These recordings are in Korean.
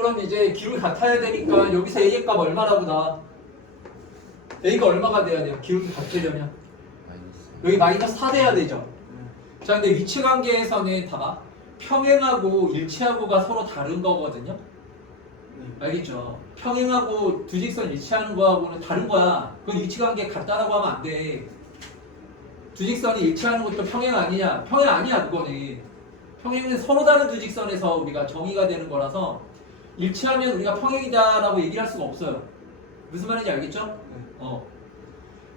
그럼 이제 기울기 같아야 되니까 여기서 A의 값 얼마라고 나와? A가 얼마가 돼야 돼요? 기울기 같으려면 여기 마이너스 4 돼야 되죠. 자, 근데 위치 관계에서는 봐봐. 평행하고 일치하고가 서로 다른 거거든요. 알겠죠? 평행하고 두 직선 일치하는 거하고는 다른 거야. 그 위치 관계 같다라고 하면 안 돼. 두 직선이 일치하는 것도 평행 아니냐? 평행 아니야, 그거는. 평행은 서로 다른 두 직선에서 우리가 정의가 되는 거라서 일치하면 우리가 평행이다라고 얘기할 수가 없어요. 무슨 말인지 알겠죠?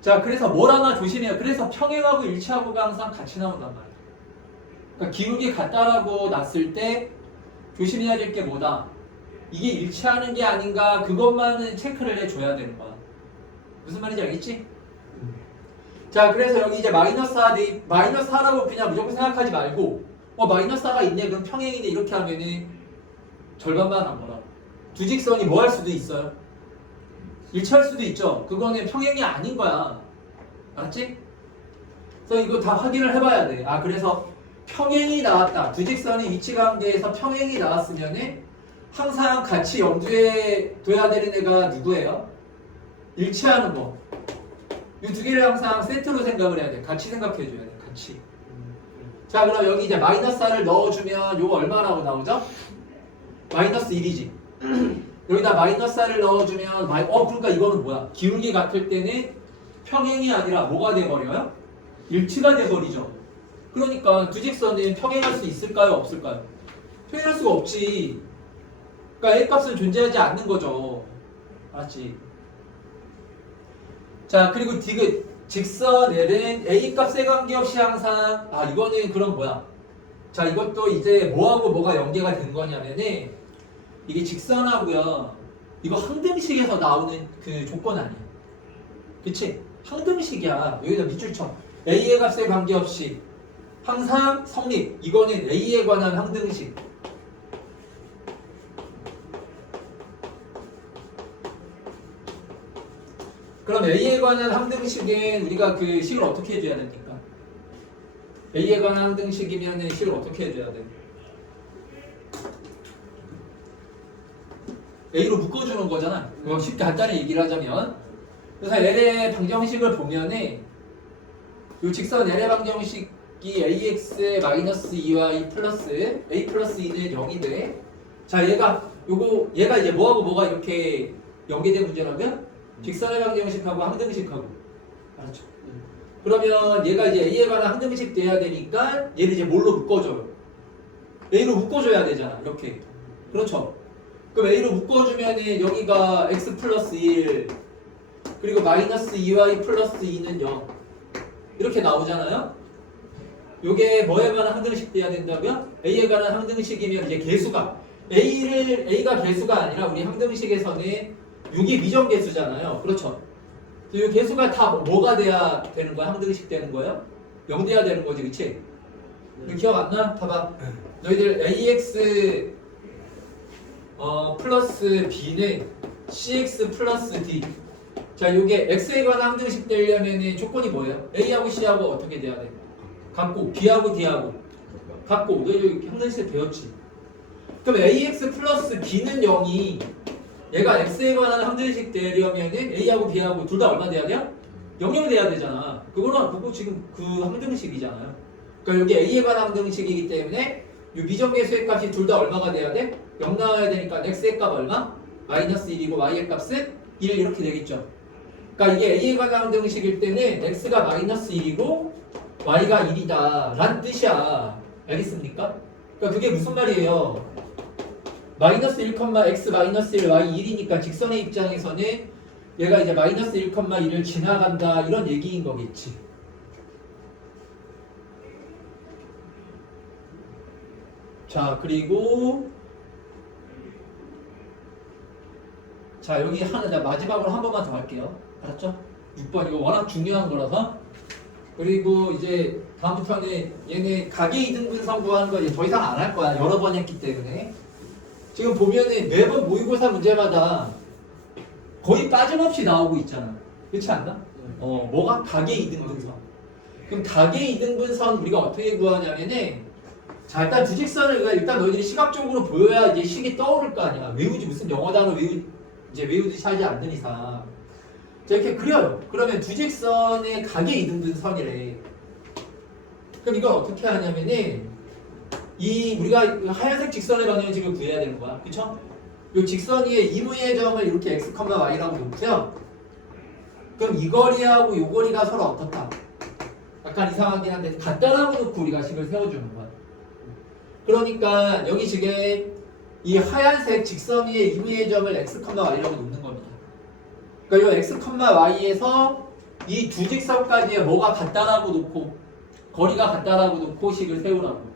자, 그래서 뭘 하나 조심해요. 그래서 평행하고 일치하고가 항상 같이 나온단 말이에요. 그러니까 기울기 같다라고 났을 때 조심해야 될 게 뭐다? 이게 일치하는 게 아닌가 그것만은 체크를 해줘야 되는 거야. 무슨 말인지 알겠지? 자, 그래서 여기 이제 마이너스 4, 마이너스 4라고 그냥 무조건 생각하지 말고 마이너스 4가 있네 그럼 평행이네 이렇게 하면은 절반만 안 거라. 두 직선이 뭐 할 수도 있어요? 일치할 수도 있죠. 그거는 평행이 아닌 거야. 알았지? 그래서 이거 다 확인을 해봐야 돼. 아, 그래서 평행이 나왔다. 두 직선이 위치 관계에서 평행이 나왔으면은 항상 같이 염두에 둬야 되는 애가 누구예요? 일치하는 거. 이 두 개를 항상 세트로 생각을 해야 돼. 같이 생각해 줘야 돼. 같이. 자, 그럼 여기 이제 마이너스 4를 넣어주면 요거 얼마라고 나오죠? 마이너스 1이지. 여기다 마이너스 4를 넣어주면 그러니까 이거는 뭐야? 기울기 같을 때는 평행이 아니라 뭐가 돼버려요? 일치가 돼버리죠. 그러니까 두 직선은 평행할 수 있을까요? 없을까요? 평행할 수가 없지. 그러니까 A 값은 존재하지 않는 거죠. 알았지? 자, 그리고 디귿 직선 L은 A 값에 관계없이 항상 이거는 그럼 뭐야? 자, 이것도 이제 뭐하고 뭐가 연계가 된 거냐면은 이게 직선하고요. 이거 항등식에서 나오는 그 조건 아니야. 그치? 항등식이야. 여기다 밑줄 쳐. A의 값에 관계없이 항상 성립. 이거는 A에 관한 항등식. 그럼 A에 관한 항등식은 우리가 그 식을 어떻게 해줘야 됩니까? A에 관한 항등식이면 식을 어떻게 해줘야 돼? A로 묶어주는 거잖아. 쉽게 간단히 얘기를 하자면. 그래서 L의 방정식을 보면은 이 직선 L의 방정식이 AX 마이너스 2y 플러스 A 플러스 2는 0이 돼. 자, 얘가 이제 뭐하고 뭐가 이렇게 연계된 문제라면 직선의 방정식하고 항등식하고. 알았죠? 그러면 얘가 이제 A에 관한 항등식 돼야 되니까 얘를 이제 뭘로 묶어줘요? A로 묶어줘야 되잖아. 이렇게. 그렇죠? 그럼 A로 묶어주면은 여기가 X 플러스 1 그리고 마이너스 2y 플러스 2는 0 이렇게 나오잖아요. 요게 뭐에 관한 항등식 돼야 된다고요? A에 관한 항등식이면 이제 개수가 A가 개수가 아니라 우리 항등식에서는 6이 미정계수잖아요. 그렇죠? 이 개수가 다 뭐가 돼야 되는 거야? 항등식 되는 거예요? 0 돼야 되는 거지, 그치? 기억 안 나? 봐봐. 너희들 AX 플러스 B는 CX 플러스 D. 자, 요게 X에 관한 항등식 되려면 조건이 뭐예요? A하고 C하고 어떻게 돼야 돼? 같고, B하고 D하고 같고. 너희들 항등식 배웠지? 그럼 AX 플러스 B는 0이 얘가 X에 관한 항등식 되려면 A하고 B하고 둘 다 얼마 돼야 돼요? 0 돼야 되잖아. 그거 지금 그 항등식이잖아요. 그러니까 여기 A에 관한 항등식이기 때문에 이 미정계수의 값이 둘 다 얼마가 돼야 돼? 0 나와야 되니까 X의 값 얼마? 마이너스 1이고 Y의 값은 1 이렇게 되겠죠. 그러니까 이게 A에 관한 항등식일 때는 X가 마이너스 1이고 Y가 1이다 라는 뜻이야. 알겠습니까? 그러니까 그게 무슨 말이에요? 마이너스 1, x 마이너스 1, y 1이니까 직선의 입장에서는 얘가 이제 마이너스 1, 1을 지나간다 이런 얘기인 거겠지. 자, 그리고 자, 여기 하나 마지막으로 한 번만 더 할게요. 알았죠? 6번 이거 워낙 중요한 거라서. 그리고 이제 다음부터는 얘네 가계 이등분선 구하는 거 이제 더 이상 안 할 거야. 여러 번 했기 때문에. 지금 보면은 매번 모의고사 문제마다 거의 빠짐없이 나오고 있잖아. 그렇지 않나? 뭐가 가계 이등분선. 그럼 가계 이등분선 우리가 어떻게 구하냐면은 자, 일단 주직선을 일단 너희들이 시각적으로 보여야 이제 식이 떠오를 거 아니야. 외우지 무슨 영어 단어 외우듯이 하지 않는 이상. 자, 이렇게 그려요. 그러면 주직선의 각의 이등분선이래. 그럼 이걸 어떻게 하냐면은 이 우리가 하얀색 직선의 방향을 지금 구해야 되는 거야. 그쵸? 이 직선 위에 이무의 점을 이렇게 x, y라고 놓고요. 그럼 이 거리하고 이 거리가 서로 어떻다? 약간 이상하긴 한데 같다라고 놓고 우리가 식을 세워주는 거야. 그러니까 여기 지금 이 하얀색 직선 위에 이무의 점을 x, y라고 놓는 겁니다. 그러니까 이 x, y에서 이 두 직선까지의 뭐가 같다라고 놓고 거리가 같다라고 놓고 식을 세우라고.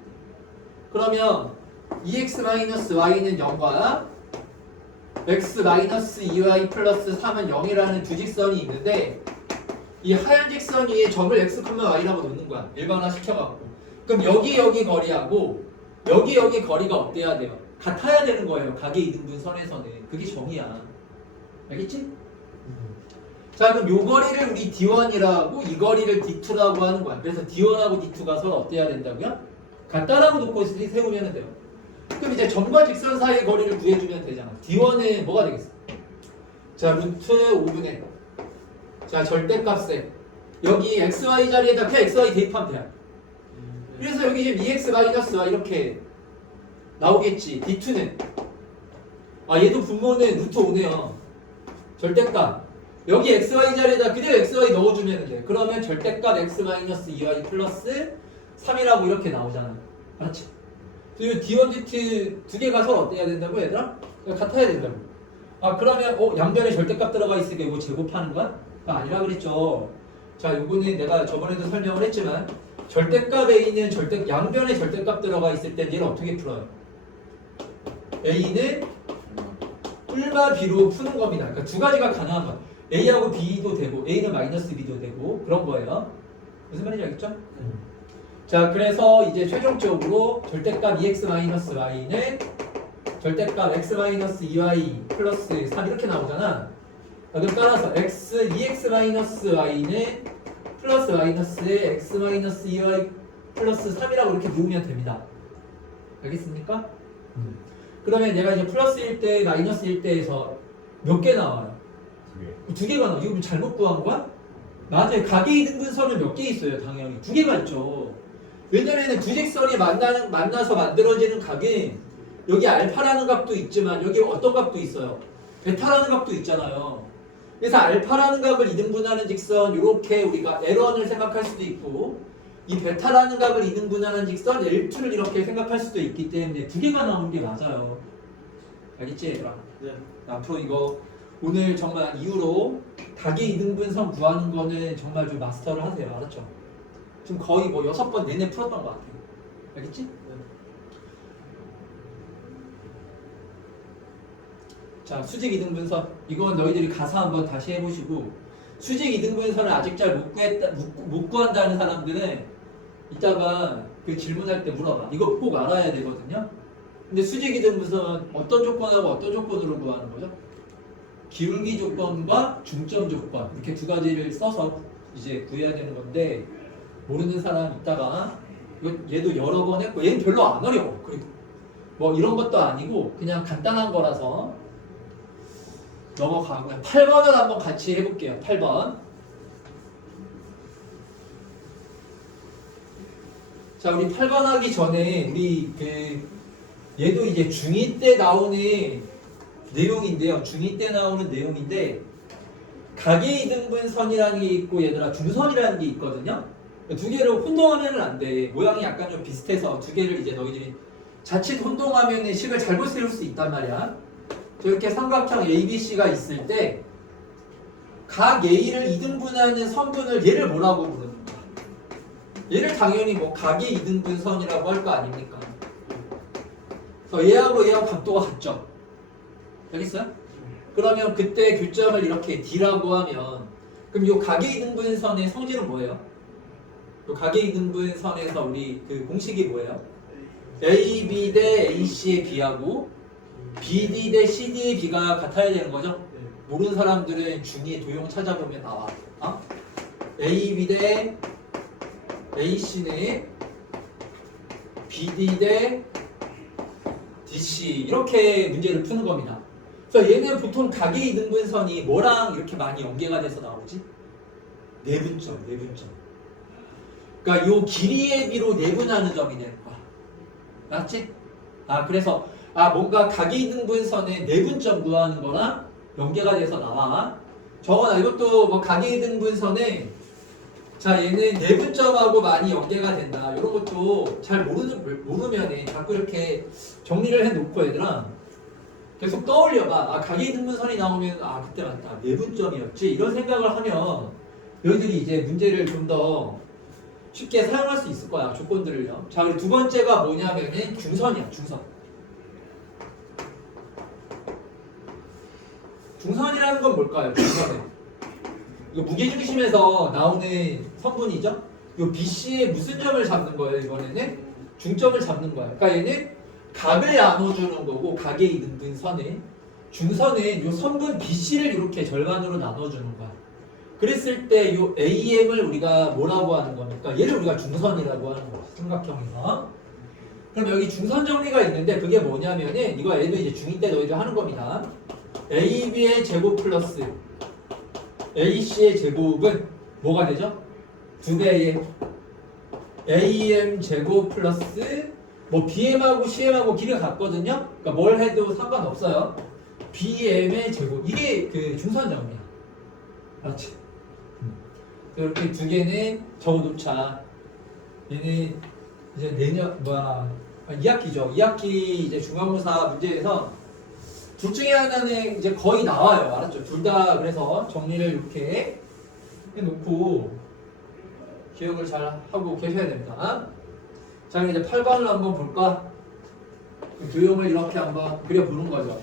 그러면 2x-y는 0과 x-2y 플러스 3은 0이라는 두 직선이 있는데 이 하얀 직선 위에 점을 x, y라고 놓는 거야. 일반화 시켜갖고. 그럼 여기 거리하고 여기 거리가 어때야 돼요? 같아야 되는 거예요. 각의 이등분선에서는. 그게 점이야. 알겠지? 자, 그럼 요 거리를 우리 D1이라고 이 거리를 D2라고 하는 거야. 그래서 D1하고 D2가 서로 어때야 된다고요? 같다라고 놓고 세우면 돼요. 그럼 이제 점과 직선 사이의 거리를 구해주면 되잖아. D1은 뭐가 되겠어? 자, 루트 5분의 1. 자, 절대값에 여기 xy 자리에다 그냥 xy 대입하면 돼요. 그래서 여기 지금 2x-y 이렇게 나오겠지. D2는 얘도 분모는 루트 5네요. 절대값 여기 xy 자리에다 그대로 xy 넣어주면 돼. 그러면 절대값 x-2y 플러스 3이라고 이렇게 나오잖아. 맞지? 그리고 D1, D2 두 개가 서로 어때야 된다고 얘들아? 같아야 된다고. 그러면 양변에 절대값 들어가 있으니까 이거 제곱하는 거야? 아니라 그랬죠. 자, 요거는 내가 저번에도 설명을 했지만 절대값 A는 양변에 절대값 들어가 있을 때 얘를 어떻게 풀어요? A는 뿔마 B로 푸는 겁니다. 그러니까 두 가지가 가능한 거야. A하고 B도 되고 A는 마이너스 B도 되고 그런 거예요. 무슨 말인지 알겠죠? 자, 그래서 이제 최종적으로 절대값 2x-y는 절대값 x-2y 플러스 3 이렇게 나오잖아. 그럼 따라서 2x-y는 플러스 마이너스에 x-2y 플러스 3이라고 이렇게 놓으면 됩니다. 알겠습니까? 그러면 내가 이제 플러스 1대 마이너스 1대에서 몇 개 나와요? 두 개가 나와. 이거 잘못 구한 거야? 맞아요. 각의 이등분선은 몇 개 있어요? 당연히 두 개가 있죠. 왜냐면 두 직선이 만나서 만들어지는 각이 여기 알파라는 값도 있지만 여기 어떤 값도 있어요? 베타라는 값도 있잖아요. 그래서 알파라는 값을 이등분하는 직선 이렇게 우리가 L1을 생각할 수도 있고 이 베타라는 값을 이등분하는 직선 L2를 이렇게 생각할 수도 있기 때문에 두 개가 나오는 게 맞아요. 알겠지 얘들아? 네. 앞으로 이거 오늘 정말 이후로 각의 이등분선 구하는 거는 정말 좀 마스터를 하세요. 알았죠? 지금 거의 뭐 6번 내내 풀었던 것 같아요. 알겠지? 네. 자, 수직 이등분선 이건 너희들이 가사 한번 다시 해보시고 수직 이등분선을 아직 잘 못 구한다는 사람들은 이따가 그 질문할 때 물어봐. 이거 꼭 알아야 되거든요. 근데 수직 이등분선 어떤 조건하고 어떤 조건으로 구하는 거죠? 기울기 조건과 중점 조건 이렇게 두 가지를 써서 이제 구해야 되는 건데 모르는 사람 있다가 얘도 여러 번 했고 얘는 별로 안 어려워. 그리고 뭐 이런 것도 아니고 그냥 간단한 거라서 넘어가고요. 8번을 한번 같이 해볼게요. 8번. 자, 우리 8번 하기 전에 우리 얘도 이제 중2 때 나오는 내용인데요. 중2 때 나오는 내용인데 각의 이등분선이라는 게 있고 얘들아 중선이라는 게 있거든요. 두 개를 혼동하면 안 돼. 모양이 약간 좀 비슷해서 두 개를 이제 너희들이 자칫 혼동하면 식을 잘못 세울 수 있단 말이야. 저렇게 삼각형 ABC가 있을 때 각 A를 이등분하는 선분을 얘를 뭐라고 부르는 거야? 얘를 당연히 뭐 각의 이등분선이라고 할 거 아닙니까? 그래서 얘하고 각도가 같죠? 알겠어요? 그러면 그때 교점을 이렇게 D라고 하면 그럼 요 각의 이등분선의 성질은 뭐예요? 요 각의 이등분선에서 우리 그 공식이 뭐예요? AB 대 AC의 B하고 BD 대 CD의 B가 같아야 되는 거죠? 모르는 사람들은 중2 도형 찾아보면 나와. AB 대 AC는 BD 대 DC 이렇게 문제를 푸는 겁니다. 그래서 얘는 보통 가계 이등분선이 뭐랑 이렇게 많이 연계가 돼서 나오지? 내분점, 내분점. 그러니까 요 길이의 비로 내분하는 점이 되는 거야. 맞지? 그래서 뭔가 가계 이등분선의 내분점 구하는 거랑 연계가 돼서 나와. 저거나 이것도 뭐 가계 이등분선에 자 얘는 내분점하고 많이 연계가 된다. 이런 것도 잘 모르면 자꾸 이렇게 정리를 해놓고 얘들아 계속 떠올려봐. 가계 이등분선이 나오면 그때 맞다. 내분점이었지. 이런 생각을 하면 너희들이 이제 문제를 좀 더 쉽게 사용할 수 있을 거야. 조건들을요. 자, 그리고 두 번째가 뭐냐면은 중선이야. 중선. 중선이라는 건 뭘까요? 중선은 이거 무게중심에서 나오는 성분이죠. 이 BC의 무슨 점을 잡는 거예요? 이번에는 중점을 잡는 거야. 그러니까 얘는 각을 나눠주는 거고 가계 이등분선에 중선은 이 성분 BC를 이렇게 절반으로 나눠주는 거야. 그랬을 때 이 AM을 우리가 뭐라고 하는 겁니까? 얘를 우리가 중선이라고 하는 거야. 삼각형에서. 그럼 여기 중선 정리가 있는데 그게 뭐냐면은 이거 얘도 이제 중2 때 너희들 하는 겁니다. AB의 제곱 플러스 AC의 제곱은 뭐가 되죠? 2배의 AM 제곱 플러스 뭐 BM하고 CM하고 길이가 같거든요. 그러니까 뭘 해도 상관없어요. BM의 제곱 이게 그 중선 정리야. 그렇지. 이렇게 두 개는 적어놓자. 얘는 이제 내년 2학기죠. 2학기 이제 중간고사 문제에서 둘 중에 하나는 이제 거의 나와요. 알았죠? 둘 다 그래서 정리를 이렇게 해놓고 기억을 잘 하고 계셔야 됩니다. 자, 이제 8번을 한번 볼까? 교용을 이렇게 한번 그려보는 거죠.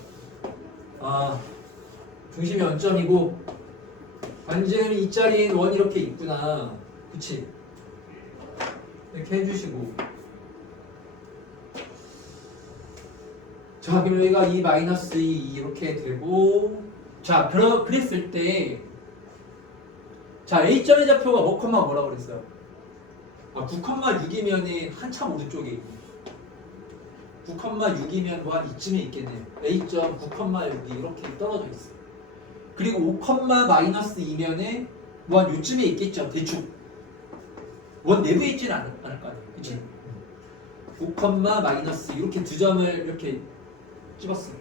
중심이 원점이고 반지름이 이 자리인 원 이렇게 있구나. 그치? 이렇게 해주시고 자, 그럼 여기가 2 마이너스 2 이렇게 되고 자, 그랬을 때 자, A점의 좌표가 뭐라고 그랬어요? 9,6이면 한참 오른쪽에 있고 9,6이면 뭐 한 이쯤에 있겠네요. A점 9,6이 이렇게 떨어져 있어요. 그리고 5, 마이너스 2면은 뭐 한 요쯤에 있겠죠. 대충 원 내부에 있지는 않을 거 아니에요. 그치? 5, 마이너스 이렇게 두 점을 이렇게 집었어요.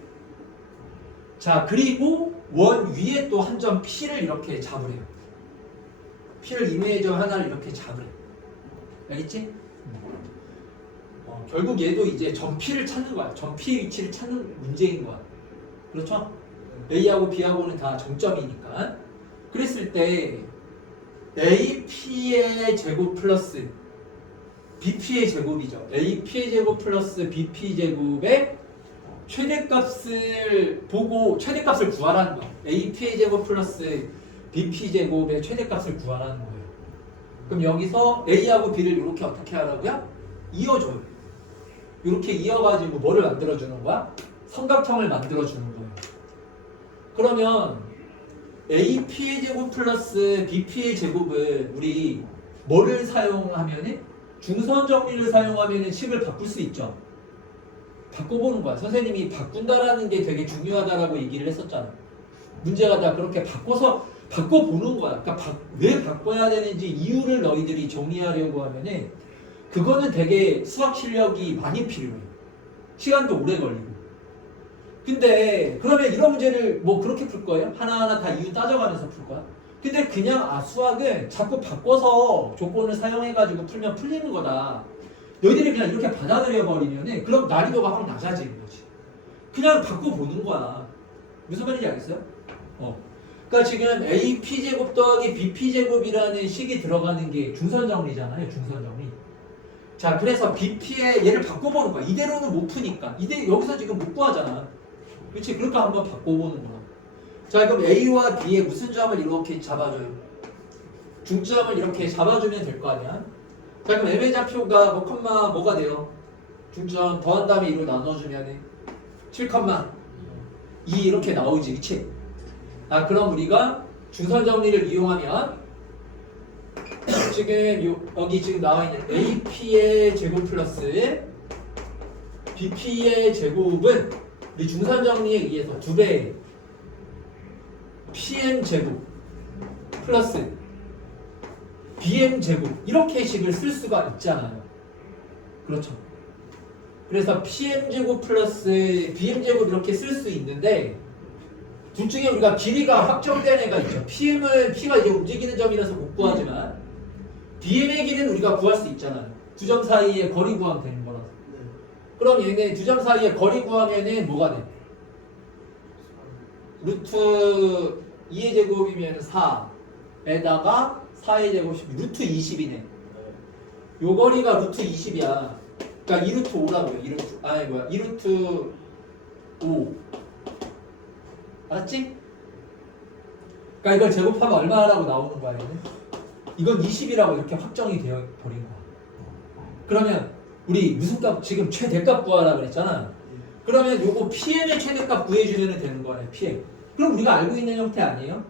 자, 그리고 원 위에 또 한 점 P를 이렇게 잡으래요. P를 이메이저 하나를 이렇게 잡으래요. 알겠지? 결국 얘도 이제 점 P를 찾는 거야. 점 P의 위치를 찾는 문제인 거야. 그렇죠? A하고 B하고는 다 정점이니까. 그랬을 때 AP의 제곱 플러스 BP의 제곱이죠. AP의 제곱 플러스 BP 제곱의 최대값을 보고 최대값을 구하라는 거야. AP의 제곱 플러스 BP 제곱의 최대값을 구하라는 거예요. 그럼 여기서 A하고 B를 이렇게 어떻게 하라고요? 이어줘요. 이렇게 이어가지고 뭐를 만들어주는 거야? 삼각형을 만들어주는 거예요. 그러면 AP의 제곱 플러스 BP의 제곱을 우리 뭐를 사용하면은 중선 정리를 사용하면은 식을 바꿀 수 있죠. 바꿔보는 거야. 선생님이 바꾼다라는 게 되게 중요하다라고 얘기를 했었잖아. 문제가 다 그렇게 바꿔보는 거야. 그러니까 왜 바꿔야 되는지 이유를 너희들이 정리하려고 하면은 그거는 되게 수학 실력이 많이 필요해. 시간도 오래 걸리고. 근데 그러면 이런 문제를 뭐 그렇게 풀 거예요? 하나하나 다 이유 따져가면서 풀 거야? 근데 그냥 수학은 자꾸 바꿔서 조건을 사용해가지고 풀면 풀리는 거다. 너희들이 그냥 이렇게 받아들여 버리면은 그럼 난이도가 확 낮아지는 거지. 그냥 바꿔보는 거야. 무슨 말인지 알겠어요? 그러니까 지금 AP제곱 더하기 BP제곱이라는 식이 들어가는 게 중선정리잖아요. 중선정리. 자, 그래서 BP의 얘를 바꿔보는 거야. 이대로는 못 푸니까. 여기서 지금 못 구하잖아. 그렇지? 그러니까 한번 바꿔보는 거야. 자, 그럼 A와 B의 무슨 점을 이렇게 잡아줘요? 중점을 이렇게 잡아주면 될 거 아니야? 자, 그럼 M의 좌표가 뭐가 돼요? 중점 더한 다음에 2로 나눠주면 7,2 이렇게 나오지, 그치? 그럼 우리가 중선 정리를 이용하면 지금 여기 지금 나와 있는 AP의 제곱 플러스 BP의 제곱은 우리 중산 정리에 의해서 2배 PM 제곱 플러스 BM 제곱 이렇게 식을 쓸 수가 있잖아요. 그렇죠. 그래서 PM 제곱 플러스 BM 제곱 이렇게 쓸 수 있는데 둘 중에 우리가 길이가 확정된 애가 있죠. PM은 P가 이제 움직이는 점이라서 못 구하지만 BM의 길이는 우리가 구할 수 있잖아요. 두 점 사이에 거리 구하면 되는 거라서. 그럼 얘네 두 점 사이에 거리 구하면은 뭐가 돼? 루트 2의 제곱이면 4에다가 4의 제곱이 루트 20이네. 요 거리가 루트 20이야. 그러니까 2루트 5라고요. 2루트 5. 알았지? 그러니까 이걸 제곱하면 얼마라고 나오는 거야, 얘는? 이건 20이라고 이렇게 확정이 되어 버린 거야. 그러면 우리 무슨 값 지금 최대값 구하라 그랬잖아. 그러면 요거 PM의 최대값 구해주면 되는 거네, PM. 그럼 우리가 알고 있는 형태 아니에요?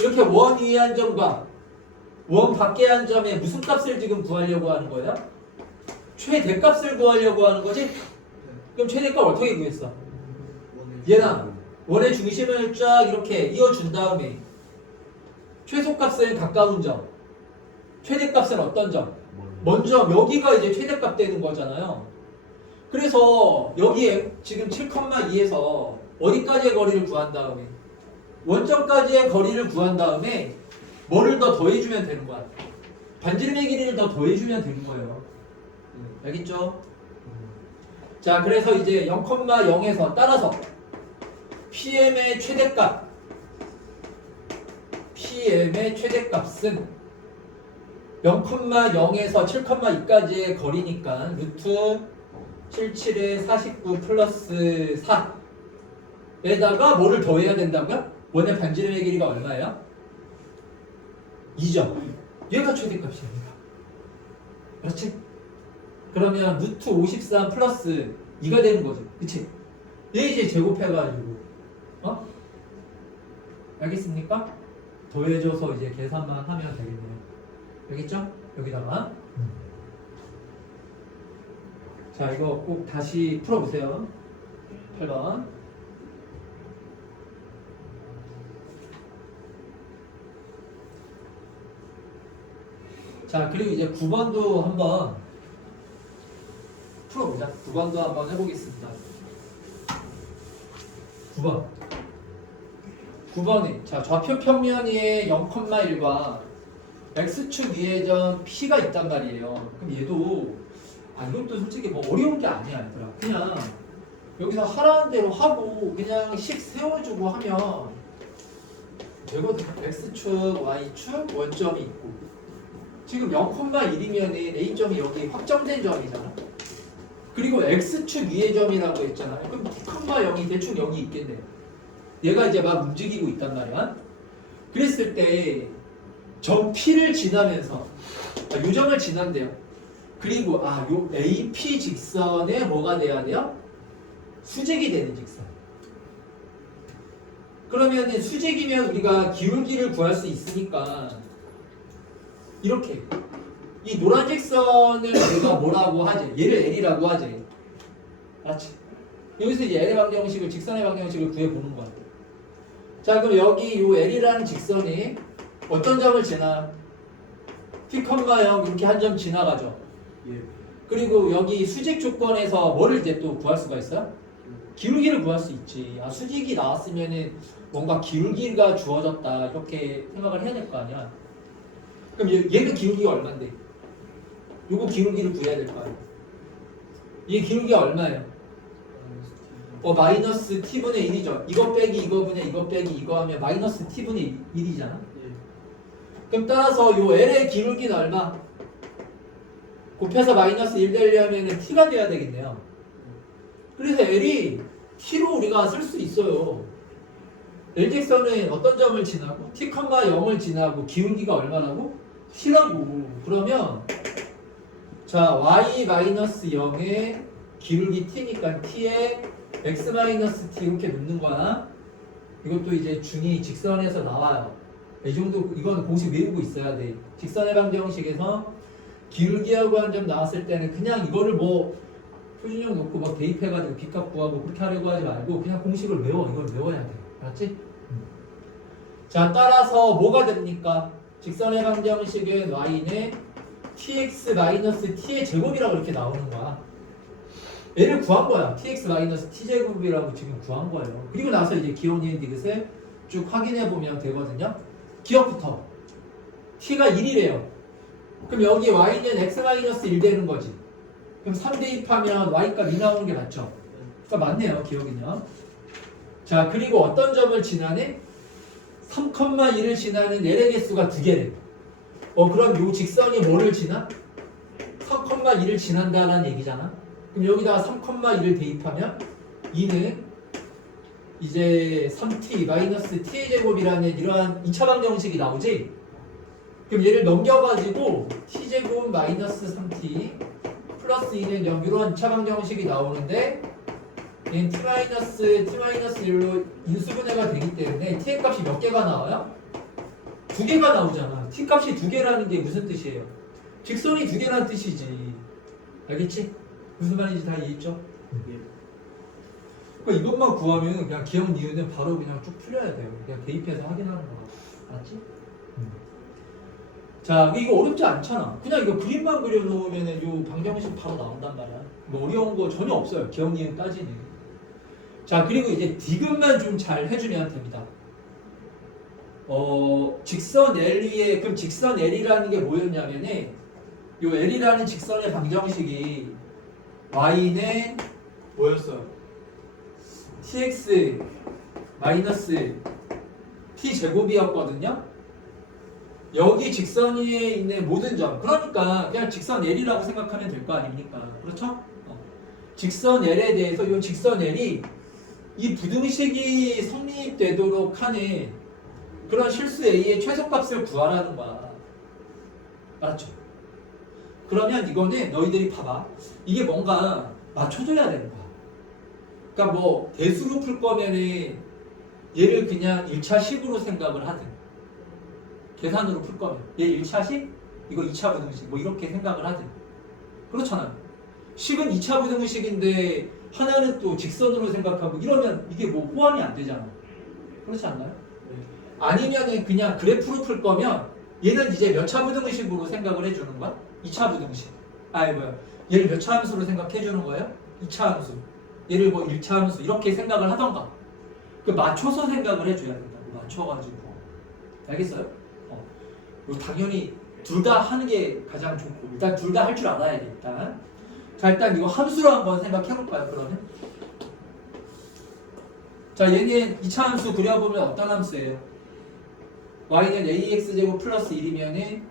이렇게 원 위에 한 점과 원 밖에 한 점에 무슨 값을 지금 구하려고 하는 거예요? 최대값을 구하려고 하는 거지? 그럼 최대값 어떻게 구했어? 얘랑 원의 중심을 쫙 이렇게 이어준 다음에 최소값은 가까운 점, 최대값은 어떤 점? 먼저 여기가 이제 최대값 되는 거잖아요. 그래서 여기에 지금 7,2에서 어디까지의 거리를 구한 다음에 원점까지의 거리를 구한 다음에 뭐를 더 더해주면 되는 거야. 반지름의 길이를 더 더해주면 되는 거예요. 알겠죠? 자, 그래서 이제 0,0에서 따라서 PM의 최대값은 0,0에서 7,2까지의 거리니까 루트 77에 49 플러스 4에다가 뭐를 더해야 된다고요? 원의 반지름의 길이가 얼마예요? 2죠. 얘가 최대값이야. 그렇지? 그러면 루트 53 플러스 2가 되는 거죠. 그치? 얘 이제 제곱해가지고 알겠습니까? 더해줘서 이제 계산만 하면 되겠네요. 알겠죠? 여기다가 자, 이거 꼭 다시 풀어보세요. 8번. 자, 그리고 이제 9번도 한번 풀어보자. 9번도 한번 해보겠습니다. 9번에 자, 좌표 평면 위에 0,1과 x축 위에 점 P가 있단 말이에요. 그럼 얘도 이것도 솔직히 뭐 어려운 게 아니야, 얘들아. 그냥 여기서 하라는 대로 하고 그냥 식 세워주고 하면 되거든. x축, y축, 원점이 있고 지금 0,1이면 A점이 여기 확정된 점이잖아. 그리고 x축 위의 점이라고 했잖아요. 그럼 2,0이 대충 여기 있겠네. 얘가 이제 막 움직이고 있단 말이야. 그랬을 때 점 P를 지나면서 요 점을 지난대요. 그리고 요 AP 직선에 뭐가 돼야 돼요? 수직이 되는 직선. 그러면 수직이면 우리가 기울기를 구할 수 있으니까 이렇게 이 노란 직선을 우리가 뭐라고 하지? 얘를 L이라고 하지. 알았지? 여기서 이제 L의 방정식을 직선의 방정식을 구해보는 거야. 자, 그럼 여기 요 L이라는 직선이 어떤 점을 지나? P,0 이렇게 한 점 지나가죠. 예. 그리고 여기 수직 조건에서 뭐를 이제 또 구할 수가 있어요? 기울기를 구할 수 있지. 수직이 나왔으면은 뭔가 기울기가 주어졌다 이렇게 생각을 해야 될 거 아니야. 그럼 얘는 기울기가 얼마인데? 요거 기울기를 구해야 될 거 아니야. 얘 기울기가 얼마예요? 마이너스 t분의 1이죠. 이거 빼기 이거분의 이거 빼기 이거 하면 마이너스 t분의 1이잖아. 그럼 따라서 요 L의 기울기는 얼마? 곱해서 마이너스 1 되려면 t가 돼야 되겠네요. 그래서 L이 t로 우리가 쓸 수 있어요. L직선은 어떤 점을 지나고 t, 0을 지나고 기울기가 얼마라고? t라고. 그러면 자, y-0의 기울기 t니까 t에 x-t 이렇게 놓는 거야. 이것도 이제 중2 직선에서 나와요. 이 정도 이건 공식 외우고 있어야 돼. 직선의 방정식에서 기울기하고 한 점 나왔을 때는 그냥 이거를 뭐 표준형 놓고 막 대입해가지고 B값 구하고 그렇게 하려고 하지 말고 그냥 공식을 외워. 이걸 외워야 돼. 알았지? 자, 따라서 뭐가 됩니까? 직선의 방정식은 y는 tx-t의 제곱이라고 이렇게 나오는 거야. 얘를 구한 거야. tx-t제곱이라고 지금 구한 거예요. 그리고 나서 이제 기억 니은 디귿을 쭉 확인해 보면 되거든요. 기억부터 t가 1이래요. 그럼 여기 y는 x-1 되는 거지. 그럼 3 대입하면 y값 2 나오는 게 맞죠? 그러니까 맞네요. 기억은요. 자, 그리고 어떤 점을 지나네? 3,1을 지나는 내래 개수가 2개래. 그럼 요 직선이 뭐를 지나? 3,1을 지난다라는 얘기잖아. 그럼 여기다가 3,1을 대입하면 2는 이제 3t-t의 제곱이라는 이러한 2차 방정식이 나오지? 그럼 얘를 넘겨가지고 t제곱 마이너스 3t 플러스 2는 0 이런 2차 방정식이 나오는데 얘는 t-1로 인수분해가 되기 때문에 t의 값이 몇 개가 나와요? 2개가 나오잖아. t 값이 2개라는 게 무슨 뜻이에요? 직선이 2개라는 뜻이지. 알겠지? 무슨 말인지 다 이해했죠? 그러니까 이것만 구하면 그냥 기억 니은은 바로 그냥 쭉 풀려야 돼요. 그냥 대입해서 확인하는 거야. 알았지? 자, 이거 어렵지 않잖아. 그냥 이거 그림만 그려놓으면 요 방정식 바로 나온단 말이야. 뭐 어려운 거 전혀 없어요. 기억 니은까지는. 자, 그리고 이제 디귿만 좀 잘 해주면 됩니다. 직선 L 위에, 그럼 직선 L이라는 게 뭐였냐면은, 요 L이라는 직선의 방정식이 y는 뭐였어요? tx 마이너스 t 제곱이었거든요. 여기 직선 위에 있는 모든 점, 그러니까 그냥 직선 L이라고 생각하면 될 거 아닙니까? 그렇죠? 직선 L에 대해서 이 직선 L이 이 부등식이 성립되도록 하는 그런 실수 A의 최소값을 구하라는 거야. 알았죠? 그러면 이거는 너희들이 봐봐. 이게 뭔가 맞춰줘야 되는 거야. 그러니까 뭐 대수로 풀 거면은 얘를 그냥 1차식으로 생각을 하든 계산으로 풀 거면 얘 1차식? 이거 2차 부등식 뭐 이렇게 생각을 하든 그렇잖아요. 식은 2차 부등식인데 하나는 또 직선으로 생각하고 이러면 이게 뭐 호환이 안 되잖아. 그렇지 않나요? 아니면은 그냥 그래프로 풀 거면 얘는 이제 몇 차 부등식으로 생각을 해주는 거야? 2차 부등식. 얘를 몇 차 함수로 생각해 주는 거예요? 2차 함수. 얘를 뭐 1차 함수 이렇게 생각을 하던가. 그 맞춰서 생각을 해줘야 된다고. 맞춰가지고. 알겠어요? 당연히 둘 다 하는 게 가장 좋고 일단 둘 다 할 줄 알아야 돼. 자, 일단 이거 함수로 한번 생각해 볼까요? 그러면 자, 얘는 2차 함수 그려보면 어떤 함수예요? y는 ax제곱 플러스 1이면은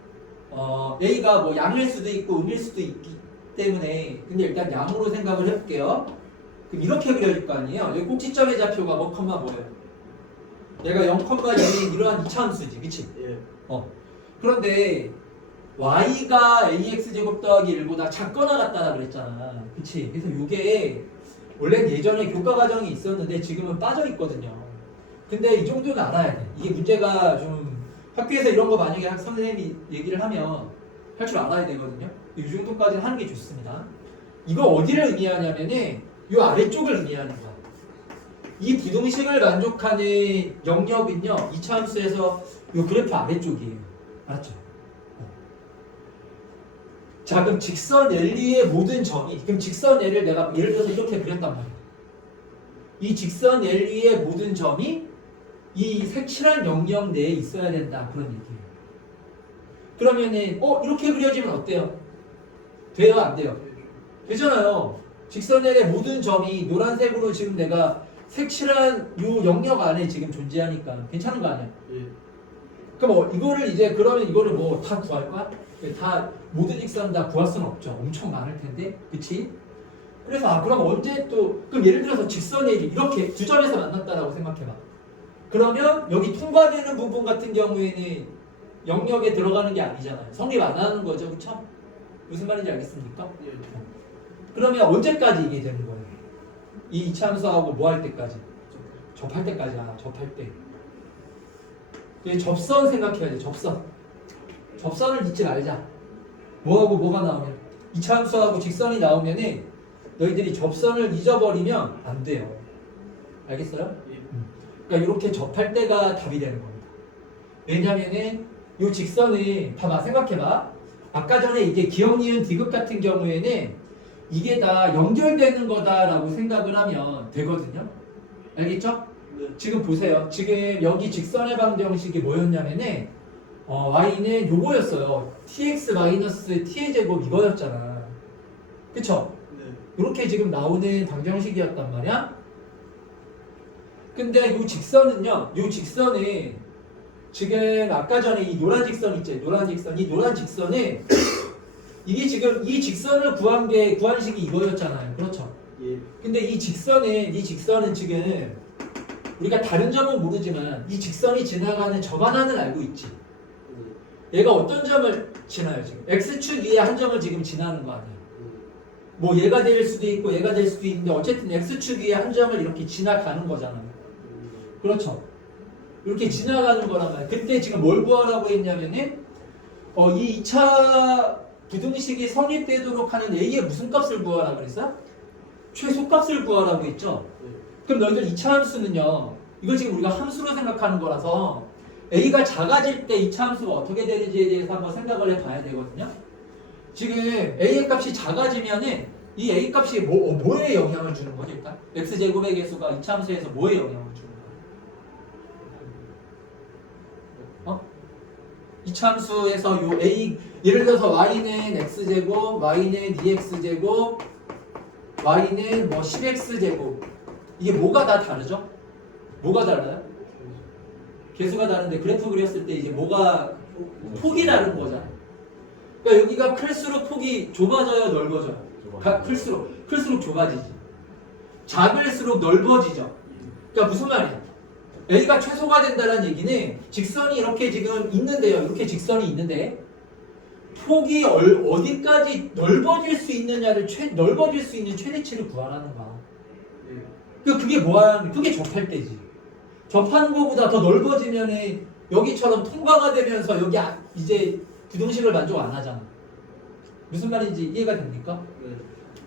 a가 뭐 양일 수도 있고 음일 수도 있기 때문에 근데 일단 양으로 생각을 해볼게요. 그럼 이렇게 그려질 거 아니에요? 여기 꼭지점의 좌표가 뭐 컴마 뭐예요? 얘가 0,0인 이러한 2차 함수지, 그치? 예. 그런데 y가 ax제곱 더하기 1보다 작거나 같다라 그랬잖아, 그치? 그래서 이게 원래 예전에 교과 과정이 있었는데 지금은 빠져 있거든요. 근데 이 정도는 알아야 돼. 이게 문제가 좀 학교에서 이런 거 만약에 선생님이 얘기를 하면 할 줄 알아야 되거든요. 이 정도까지는 하는 게 좋습니다. 이거 어디를 의미하냐면은 이 아래쪽을 의미하는 거야. 이 부등식을 만족하는 영역은요 2차 함수에서 이 그래프 아래쪽이에요. 알았죠? 자, 그럼 직선 L의 모든 점이 그럼 직선 L을 내가 예를 들어서 이렇게 그렸단 말이야. 이 직선 L의 모든 점이 이 색칠한 영역 내에 있어야 된다. 그런 얘기예요. 그러면은 이렇게 그려지면 어때요? 돼요? 안 돼요? 되잖아요. 직선 L의 모든 점이 노란색으로 지금 내가 색칠한 이 영역 안에 지금 존재하니까 괜찮은 거 아니야? 예. 그럼 이거를 이제 그러면 이거를 뭐 다 구할 거야? 다 모든 직선 다 구할 수는 없죠. 엄청 많을 텐데, 그치? 그래서 그럼 언제 또 그럼 예를 들어서 직선 L이 이렇게 두 점에서 만났다라고 생각해봐. 그러면 여기 통과되는 부분 같은 경우에는 영역에 들어가는 게 아니잖아요. 성립 안 하는 거죠, 그쵸? 무슨 말인지 알겠습니까? 예. 그러면 언제까지 이게 되는 거예요? 이 2차 함수하고 뭐 할 때까지? 접할 때까지. 접할 때. 접선 생각해야 돼. 접선을 잊지 말자. 뭐하고 뭐가 나오면 2차 함수하고 직선이 나오면은 너희들이 접선을 잊어버리면 안 돼요. 알겠어요? 그러니까 이렇게 접할 때가 답이 되는 겁니다. 왜냐면은 이 직선이 봐봐, 생각해봐. 아까 전에 이게 기억, 니은, 디귿 같은 경우에는 이게 다 연결되는 거다라고 생각을 하면 되거든요. 알겠죠? 네. 지금 보세요. 지금 여기 직선의 방정식이 뭐였냐면은 y는 요거였어요. tx-t의 제곱 이거였잖아. 그쵸? 네. 이렇게 지금 나오는 방정식이었단 말이야. 근데 이 직선은요. 이 직선은 지금 아까 전에 이 노란 직선 있지? 노란 직선. 이 노란 직선은 이게 지금 이 직선을 구한 식이 이거였잖아요. 그렇죠? 예. 근데 이 직선은 지금 우리가 다른 점은 모르지만 이 직선이 지나가는 점 하나는 알고 있지. 얘가 어떤 점을 지나요 지금? x축 위에 한 점을 지금 지나는 거 아니야? 뭐 얘가 될 수도 있고 얘가 될 수도 있는데 어쨌든 x축 위에 한 점을 이렇게 지나가는 거잖아요. 그렇죠? 이렇게 지나가는 거란 말이야. 그때 지금 뭘 구하라고 했냐면은 이 2차 부등식이 성립되도록 하는 a의 무슨 값을 구하라고 그랬어? 최소값을 구하라고 했죠? 그럼 너희들 2차 함수는요. 이걸 지금 우리가 함수로 생각하는 거라서 a가 작아질 때 2차 함수가 어떻게 되는지에 대해서 한번 생각을 해봐야 되거든요. 지금 a의 값이 작아지면은 이 a 값이 뭐에 영향을 주는 거죠? 일단 x제곱의 개수가 2차 함수에서 뭐에 영향을 주는 거예요? 2차 함수에서 요 a 예를 들어서 y는 x제곱, y는 2x제곱, y는 뭐 10x제곱 이게 뭐가 다 다르죠? 뭐가 달라요? 개수가 다른데 그래프 그렸을 때 이제 뭐가 폭이 다른 거잖아. 그러니까 여기가 클수록 폭이 좁아져요, 넓어져요? 클수록 좁아지지. 작을수록 넓어지죠. 그러니까 무슨 말이야? a가 최소가 된다는 얘기는 직선이 이렇게 지금 있는데요. 이렇게 직선이 있는데 폭이 어디까지 넓어질 수 있느냐를 넓어질 수 있는 최대치를 구하라는 거야. 그게 뭐야? 그게 접할 때지. 접하는 것보다 더 넓어지면은 여기처럼 통과가 되면서 여기 이제 부등식을 만족 안 하잖아. 무슨 말인지 이해가 됩니까? 네.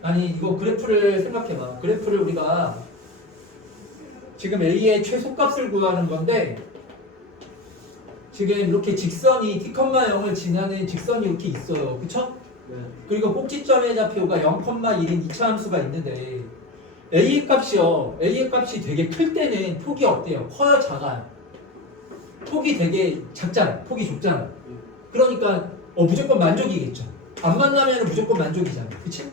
아니 이거 그래프를 생각해봐. 그래프를 우리가 지금 a의 최소값을 구하는 건데 지금 이렇게 직선이 t,0을 지나는 직선이 이렇게 있어요. 그쵸? 네. 그리고 꼭지점의 좌표가 0,1인 2차 함수가 있는데 A의 값이 되게 클 때는 폭이 어때요? 커요? 작아요? 폭이 되게 작잖아. 폭이 좁잖아. 그러니까 무조건 만족이겠죠. 안 만나면 무조건 만족이잖아. 그치?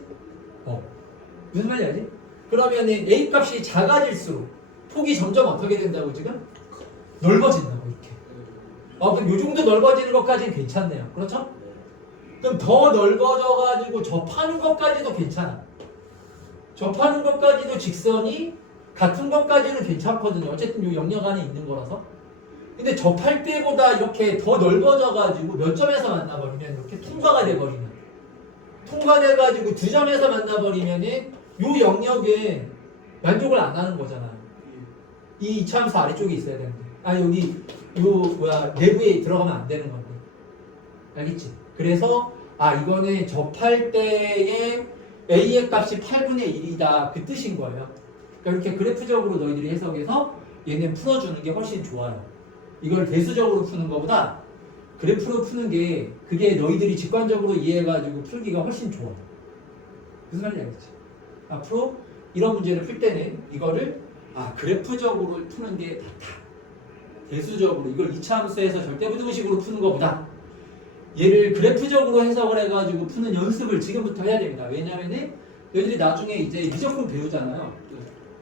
무슨 말인지 알지? 그러면 A 값이 작아질수록 폭이 점점 어떻게 된다고 지금? 넓어진다고 이렇게. 그럼 요 정도 넓어지는 것까지는 괜찮네요. 그렇죠? 그럼 더 넓어져가지고 접하는 것까지도 괜찮아. 접하는 것까지도 직선이 같은 것까지는 괜찮거든요. 어쨌든 이 영역 안에 있는 거라서. 근데 접할 때보다 이렇게 더 넓어져가지고 몇 점에서 만나버리면 이렇게 통과가 돼버리면 통과돼가지고 두 점에서 만나버리면은 이 영역은 만족을 안 하는 거잖아요. 이 2차 함수 아래쪽에 있어야 되는데. 여기 내부에 들어가면 안 되는 건데. 알겠지? 그래서 이거는 접할 때의 a의 값이 8분의 1이다 그 뜻인 거예요. 그러니까 이렇게 그래프적으로 너희들이 해석해서 얘는 풀어주는 게 훨씬 좋아요. 이걸 대수적으로 푸는 것보다 그래프로 푸는 게 그게 너희들이 직관적으로 이해해가지고 풀기가 훨씬 좋아. 무슨 말인지 알겠지? 앞으로 이런 문제를 풀 때는 이거를 그래프적으로 푸는 게 낫다. 대수적으로 이걸 2차 함수에서 절대부등식으로 푸는 것보다 얘를 그래프적으로 해석을 해가지고 푸는 연습을 지금부터 해야 됩니다. 왜냐면은 너희들이 나중에 이제 미적분 배우잖아요.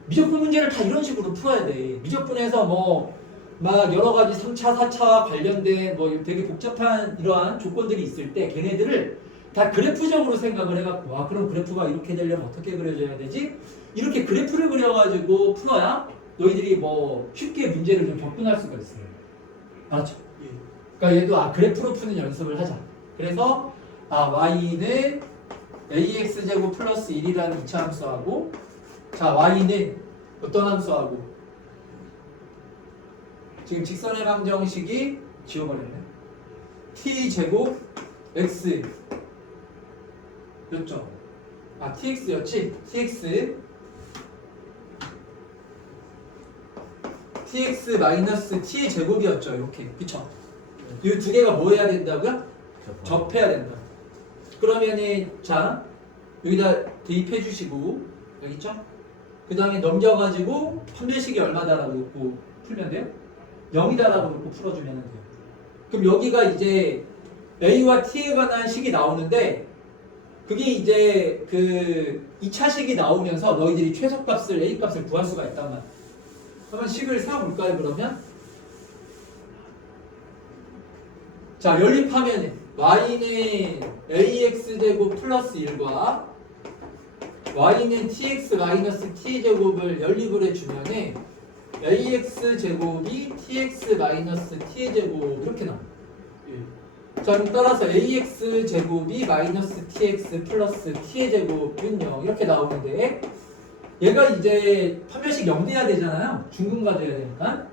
미적분 문제를 다 이런 식으로 풀어야 돼. 미적분에서 막 여러 가지 3차, 4차 관련된 되게 복잡한 이러한 조건들이 있을 때 걔네들을 다 그래프적으로 생각을 해갖고 그럼 그래프가 이렇게 되려면 어떻게 그려져야 되지? 이렇게 그래프를 그려가지고 풀어야 너희들이 쉽게 문제를 좀 접근할 수가 있어요. 알았죠? 그러니까 얘도 그래프로 푸는 연습을 하자. 그래서 y는 ax제곱 플러스 1이라는 2차 함수하고 y는 어떤 함수하고 지금 직선의 방정식이 지워버렸네. t제곱 x 몇 점? tx였지? tx 마이너스 t의 제곱이었죠. 이렇게. 그쵸? 이 두 개가 뭐 해야 된다고요? 접해야 된다. 그러면은 자 여기다 대입해 주시고 여기 있죠? 그 다음에 넘겨가지고 판별식이 얼마다라고 놓고 풀면 돼요? 0이다라고 놓고 풀어주면 돼요. 그럼 여기가 이제 A와 T에 관한 식이 나오는데 그게 이제 그 2차 식이 나오면서 너희들이 최소값을 A값을 구할 수가 있단 말이야. 한번 식을 세워볼까요 그러면? 자 연립하면 y는 ax제곱 플러스 1과 y는 tx 마이너스 t제곱을 연립을 해주면은 ax제곱이 tx 마이너스 t제곱 이렇게 나와요. 자 그럼 따라서 ax제곱이 마이너스 tx 플러스 t제곱은 0 이렇게 나오는데 얘가 이제 판별식 0 돼야 되잖아요. 중근가 돼야 되니까.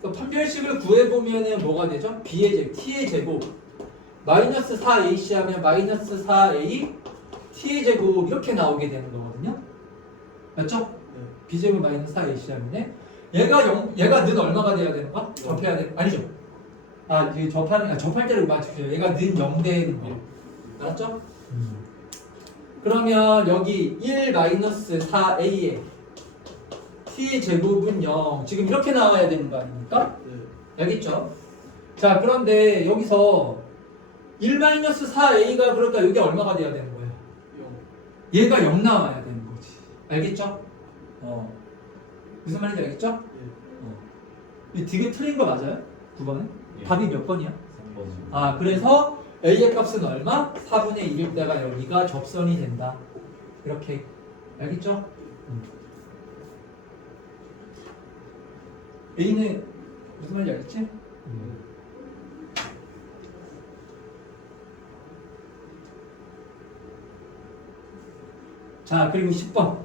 그래서 판별식을 구해보면은 뭐가 되죠? b의 제곱, t의 제곱 마이너스 4ac 하면 마이너스 4a t의 제곱 이렇게 나오게 되는 거거든요. 맞죠? b제곱 마이너스 4ac 하면 얘가 는 얼마가 돼야 되는 거야? 접해야 돼? 아니죠? 이게 접할 때를 맞추세요. 얘가 는 0 되는 거. 알았죠? 그러면 여기 1 마이너스 4a에 t의 제곱은 0 지금 이렇게 나와야 되는 거 아닙니까? 여기 있죠? 자 그런데 여기서 1 마이너스 4a가 그러니까 여기 얼마가 돼야 되는 거예요? 0. 얘가 0 나와야 되는 거지. 알겠죠? 무슨 말인지 알겠죠? 이 되게 틀린 거 맞아요? 9번은? 답이 몇 번이야? 3번. 그래서 a의 값은 얼마? 4분의 1일 때가 여기가 접선이 된다. 이렇게. 알겠죠? a는 무슨 말인지 알겠지? 자 그리고 10번.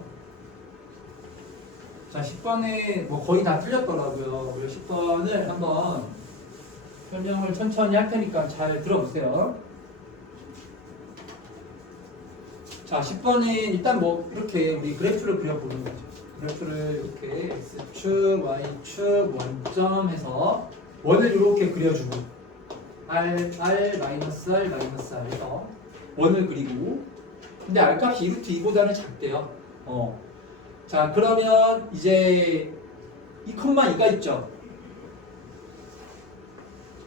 자 10번에 뭐 거의 다 틀렸더라고요. 우리 10번을 한번 설명을 천천히 할 테니까 잘 들어보세요. 자 10번은 일단 뭐 이렇게 우리 그래프를 그려보는 거죠. 그래프를 이렇게 x축, y축, 원점 해서 원을 이렇게 그려주고 r, 마이너스 r, 마이너스 r 해서 원을 그리고 근데 r값이 2루트 2보다는 작대요. 자 그러면 이제 2,2가 있죠.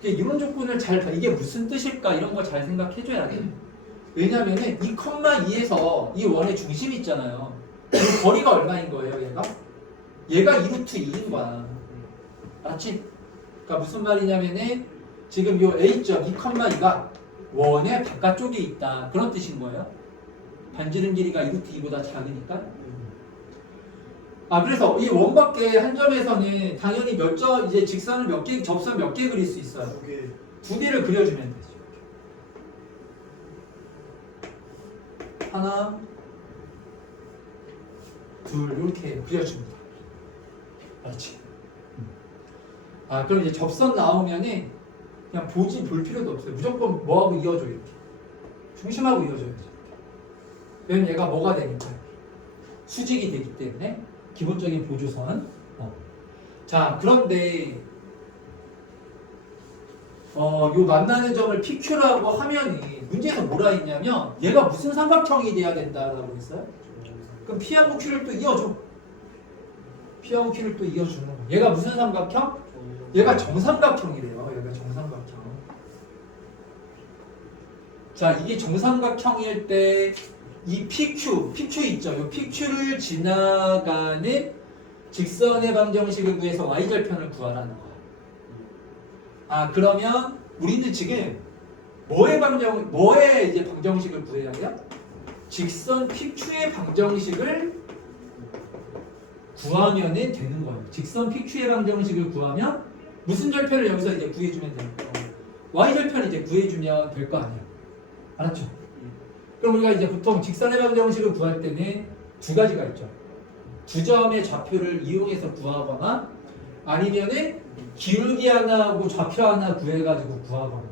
이런 조건을 이게 무슨 뜻일까 이런 걸 잘 생각해 줘야 돼. 왜냐면은 2,2에서 이 원의 중심이 있잖아요. 이 거리가 얼마인 거예요 얘가 2루트 2인 거야. 알았지? 그러니까 무슨 말이냐면은 지금 요 a 있죠. 2,2가 원의 바깥쪽에 있다 그런 뜻인 거예요. 반지름 길이가 2루트 2보다 작으니까. 그래서 이 원 밖에 한 점에서는 당연히 몇 점 이제 직선을 몇 개, 접선 몇 개 그릴 수 있어요. 두 개를 그려주면 되죠. 하나, 둘 이렇게 그려줍니다. 그렇지. 그럼 이제 접선 나오면은 그냥 볼 필요도 없어요. 무조건 뭐하고 이어져 이렇게. 중심하고 이어져야죠. 왜냐면 얘가 뭐가 되니까 수직이 되기 때문에 기본적인 보조선. 자 그런데 요 만나는 점을 PQ라고 하면이 문제에서 뭐라 했냐면 얘가 무슨 삼각형이 돼야 된다라고 했어요? 그럼 P하고 Q를 또 이어줘. P하고 Q를 또 이어주는 거. 얘가 무슨 삼각형? 얘가 정삼각형이래요. 얘가 정삼각형. 자 이게 정삼각형일 때 이 PQ 있죠. 이 PQ를 지나가는 직선의 방정식을 구해서 y절편을 구하라는 거야. 그러면 우리는 지금 뭐의 이제 방정식을 구해야 돼요? 직선 PQ의 방정식을 구하면 되는 거예요. 직선 PQ의 방정식을 구하면 무슨 절편을 여기서 이제 구해주면 돼요? y절편 이제 구해주면 될 거 아니에요. 알았죠? 그럼 우리가 이제 보통 직선의 방정식을 구할 때는 두 가지가 있죠. 두 점의 좌표를 이용해서 구하거나 아니면은 기울기 하나하고 좌표 하나 구해가지고 구하거나.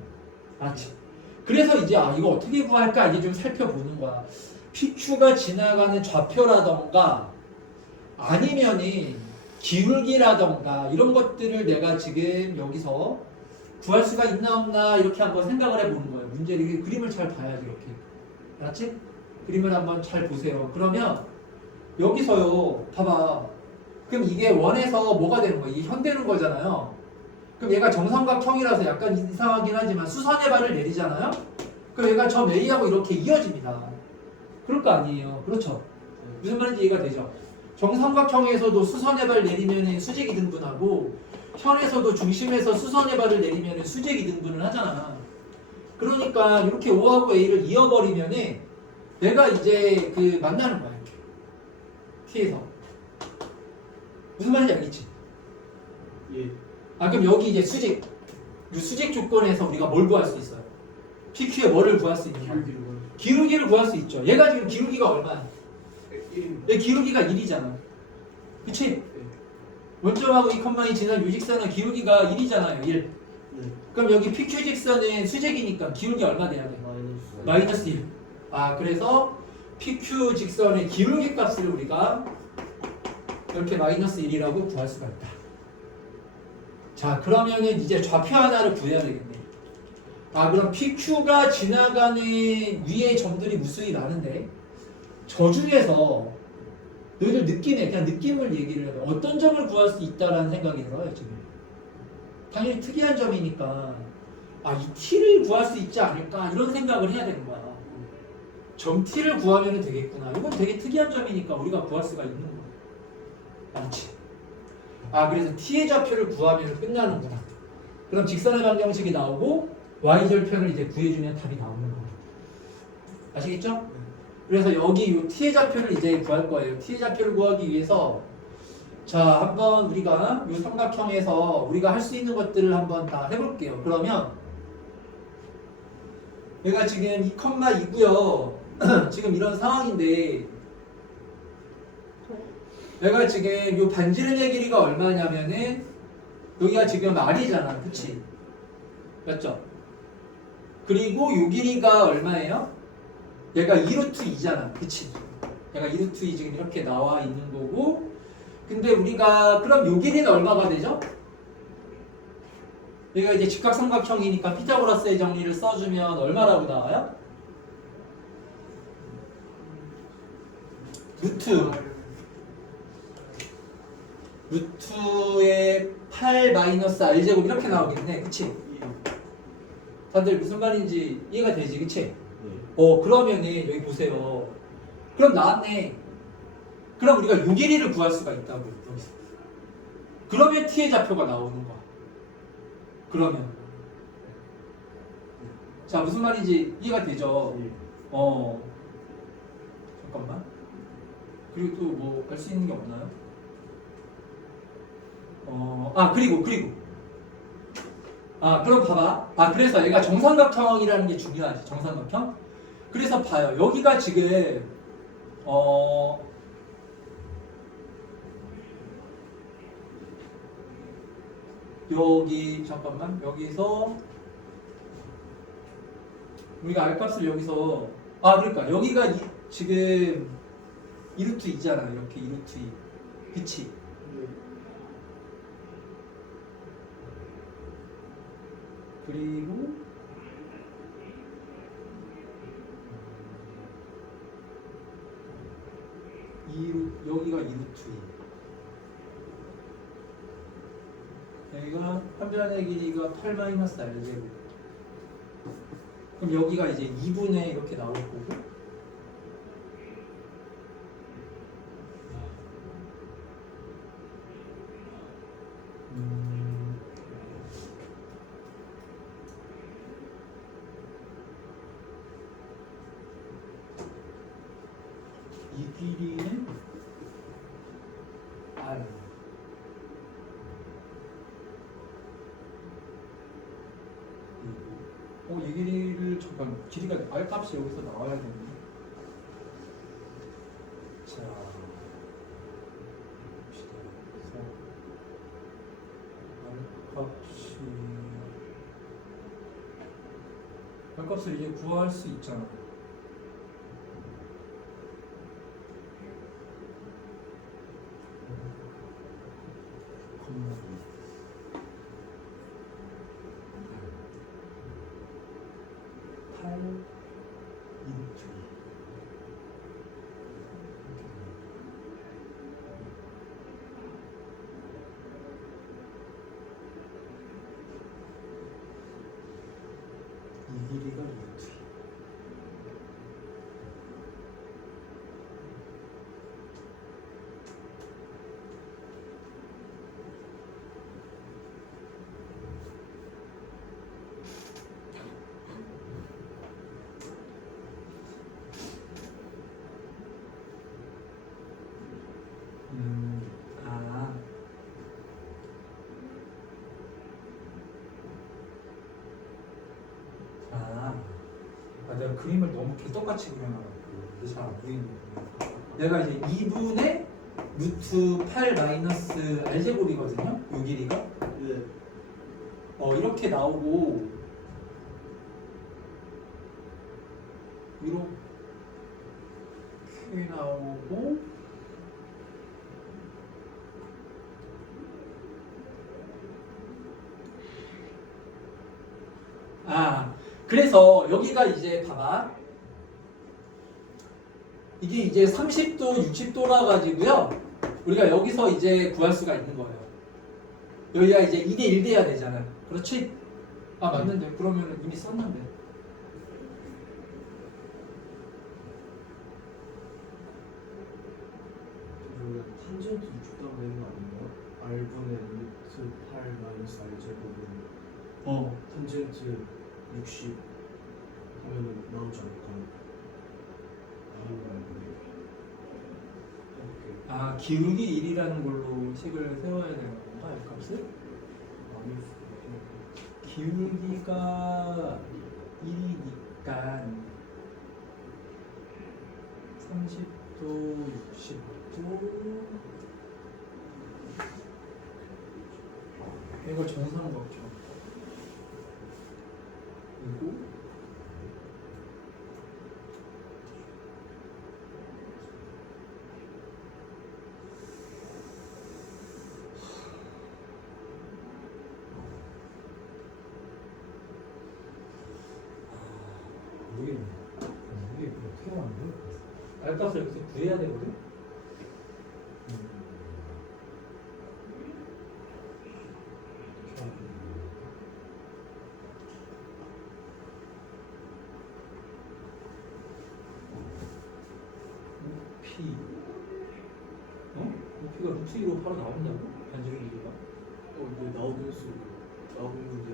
알았지? 그래서 이제 이거 어떻게 구할까 이제 좀 살펴보는 거야. PQ가 지나가는 좌표라던가 아니면은 기울기라던가 이런 것들을 내가 지금 여기서 구할 수가 있나 없나 이렇게 한번 생각을 해보는 거예요. 문제를 그림을 잘 봐야지 이렇게. 알았지? 그림을 한번 잘 보세요. 그러면 여기서요. 봐봐. 그럼 이게 원에서 뭐가 되는 거야? 이게 현되는 거잖아요. 그럼 얘가 정삼각형이라서 약간 이상하긴 하지만 수선의 발을 내리잖아요. 그럼 얘가 점 A하고 이렇게 이어집니다. 그럴 거 아니에요. 그렇죠? 무슨 말인지 이해가 되죠? 정삼각형에서도 수선의 발 내리면 수직이 등분하고 현에서도 중심에서 수선의 발을 내리면 수직이 등분을 하잖아. 그러니까 이렇게 O하고 A를 이어버리면 내가 이제 그 만나는 거야. 이렇게. T에서. 무슨 말인지 알겠지? 예. 아 그럼 여기 이제 수직. 이 수직 조건에서 우리가 뭘 구할 수 있어요? PQ의 뭐를 구할 수 있느냐? 기울기를 구할 수 있죠. 얘가 지금 기울기가 얼마야? 1입니다. 얘 기울기가 1이잖아. 그치? 원점하고 2,2 지난 유직선은 기울기가 1이잖아요. 1. 네. 그럼 여기 PQ 직선은 수직이니까 기울기 얼마 돼야 돼? 마이너스 1. 아 그래서 PQ 직선의 기울기 값을 우리가 이렇게 마이너스 1이라고 구할 수가 있다. 자 그러면은 이제 좌표 하나를 구해야 되겠네. 아 그럼 PQ가 지나가는 위에 점들이 무수히 많은데 저 중에서 너희들 느낌에 그냥 느낌을 얘기를 해봐. 어떤 점을 구할 수 있다라는 생각이 들어요 지금. 당연히 특이한 점이니까 아 이 T를 구할 수 있지 않을까 이런 생각을 해야 되는 거야. 점 T를 구하면 되겠구나. 이건 되게 특이한 점이니까 우리가 구할 수가 있는 거야. 알지? 아 그래서 T의 좌표를 구하면 끝나는구나. 그럼 직선의 방정식이 나오고 Y절편을 이제 구해주면 답이 나오는 거야. 아시겠죠? 그래서 여기 이 T의 좌표를 이제 구할 거예요. T의 좌표를 구하기 위해서 자 한번 우리가 이 삼각형에서 우리가 할 수 있는 것들을 한번 다 해볼게요. 그러면 얘가 지금 2,2고요. 지금 이런 상황인데 얘가 지금 이 반지름의 길이가 얼마냐면은 여기가 지금 R이잖아. 그치? 맞죠? 그리고 이 길이가 얼마예요? 얘가 2루트 2잖아. 그치? 얘가 2루트 2 지금 이렇게 나와 있는 거고 근데 우리가 그럼 요 길이는 얼마가 되죠? 얘가 이제 직각삼각형이니까 피타고라스의 정리를 써주면 얼마라고 나와요? 루트의 8 마이너스 R제곱 이렇게 나오겠네. 그치? 다들 무슨 말인지 이해가 되지? 그치? 그러면은 여기 보세요. 그럼 나왔네. 그럼 우리가 요 길이를 구할 수가 있다고 여기서. 그러면 T의 좌표가 나오는 거야. 그러면 자 무슨 말인지 이해가 되죠? 잠깐만. 그리고 또 뭐 알 수 있는 게 없나요? 그리고 그럼 봐봐. 그래서 얘가 정삼각형이라는 게 중요하지. 정삼각형. 그래서 봐요. 여기가 지금 여기 잠깐만 여기서 우리가 R값을 여기서 그러니까 여기가 지금 2루트 2잖아. 이렇게 2루트 2 그치? 그리고 여기가 2루트 2 여기가 한변의 길이가 8 마이너스 R제곱 그럼 여기가 이제 2분의 이렇게 나올 거고 이 길이는 R 이 길이를 잠깐 길이가 R 값이 여기서 나와야 되는데 자 봅시다. R 값을 이제 구할 수 있잖아. 8 인투 이 길이가 루트 아. 내가 그림을 너무 개떡같이 그려놔갖고 이게 잘 안 보이는 거예요. 내가 이제 2분의 루트 8 마이너스 알제곱이거든요. 요 길이가. 네. 이렇게 나오고 이렇게 나오고 그래서 여기가 이제 봐봐. 이게 이제 30도, 60도라 가지고요. 우리가 여기서 이제 구할 수가 있는 거예요. 여기가 이제 2대1 돼야 되잖아요. 그렇지? 맞는데. 그러면 이미 썼는데. 그러면 탄젠트 60도 되는 거 아닌가? R분의 루트 8 마이너스 R 제곱은 탄젠트 60 하면은 나오지 않을까? 기울기 1이라는 걸로 식을 세워야 되는 건가? 이 값을? 기울기가 1이니까 30도, 60도 이걸 정사한 거 없죠. 그리고 이게 어떻게 나오는 거야? 알값을 여기서 구해야 되거든? 높이 높이가 루트 2로 바로 나온다고? 반지름 길이가? 네, 나오는 수 나오는데.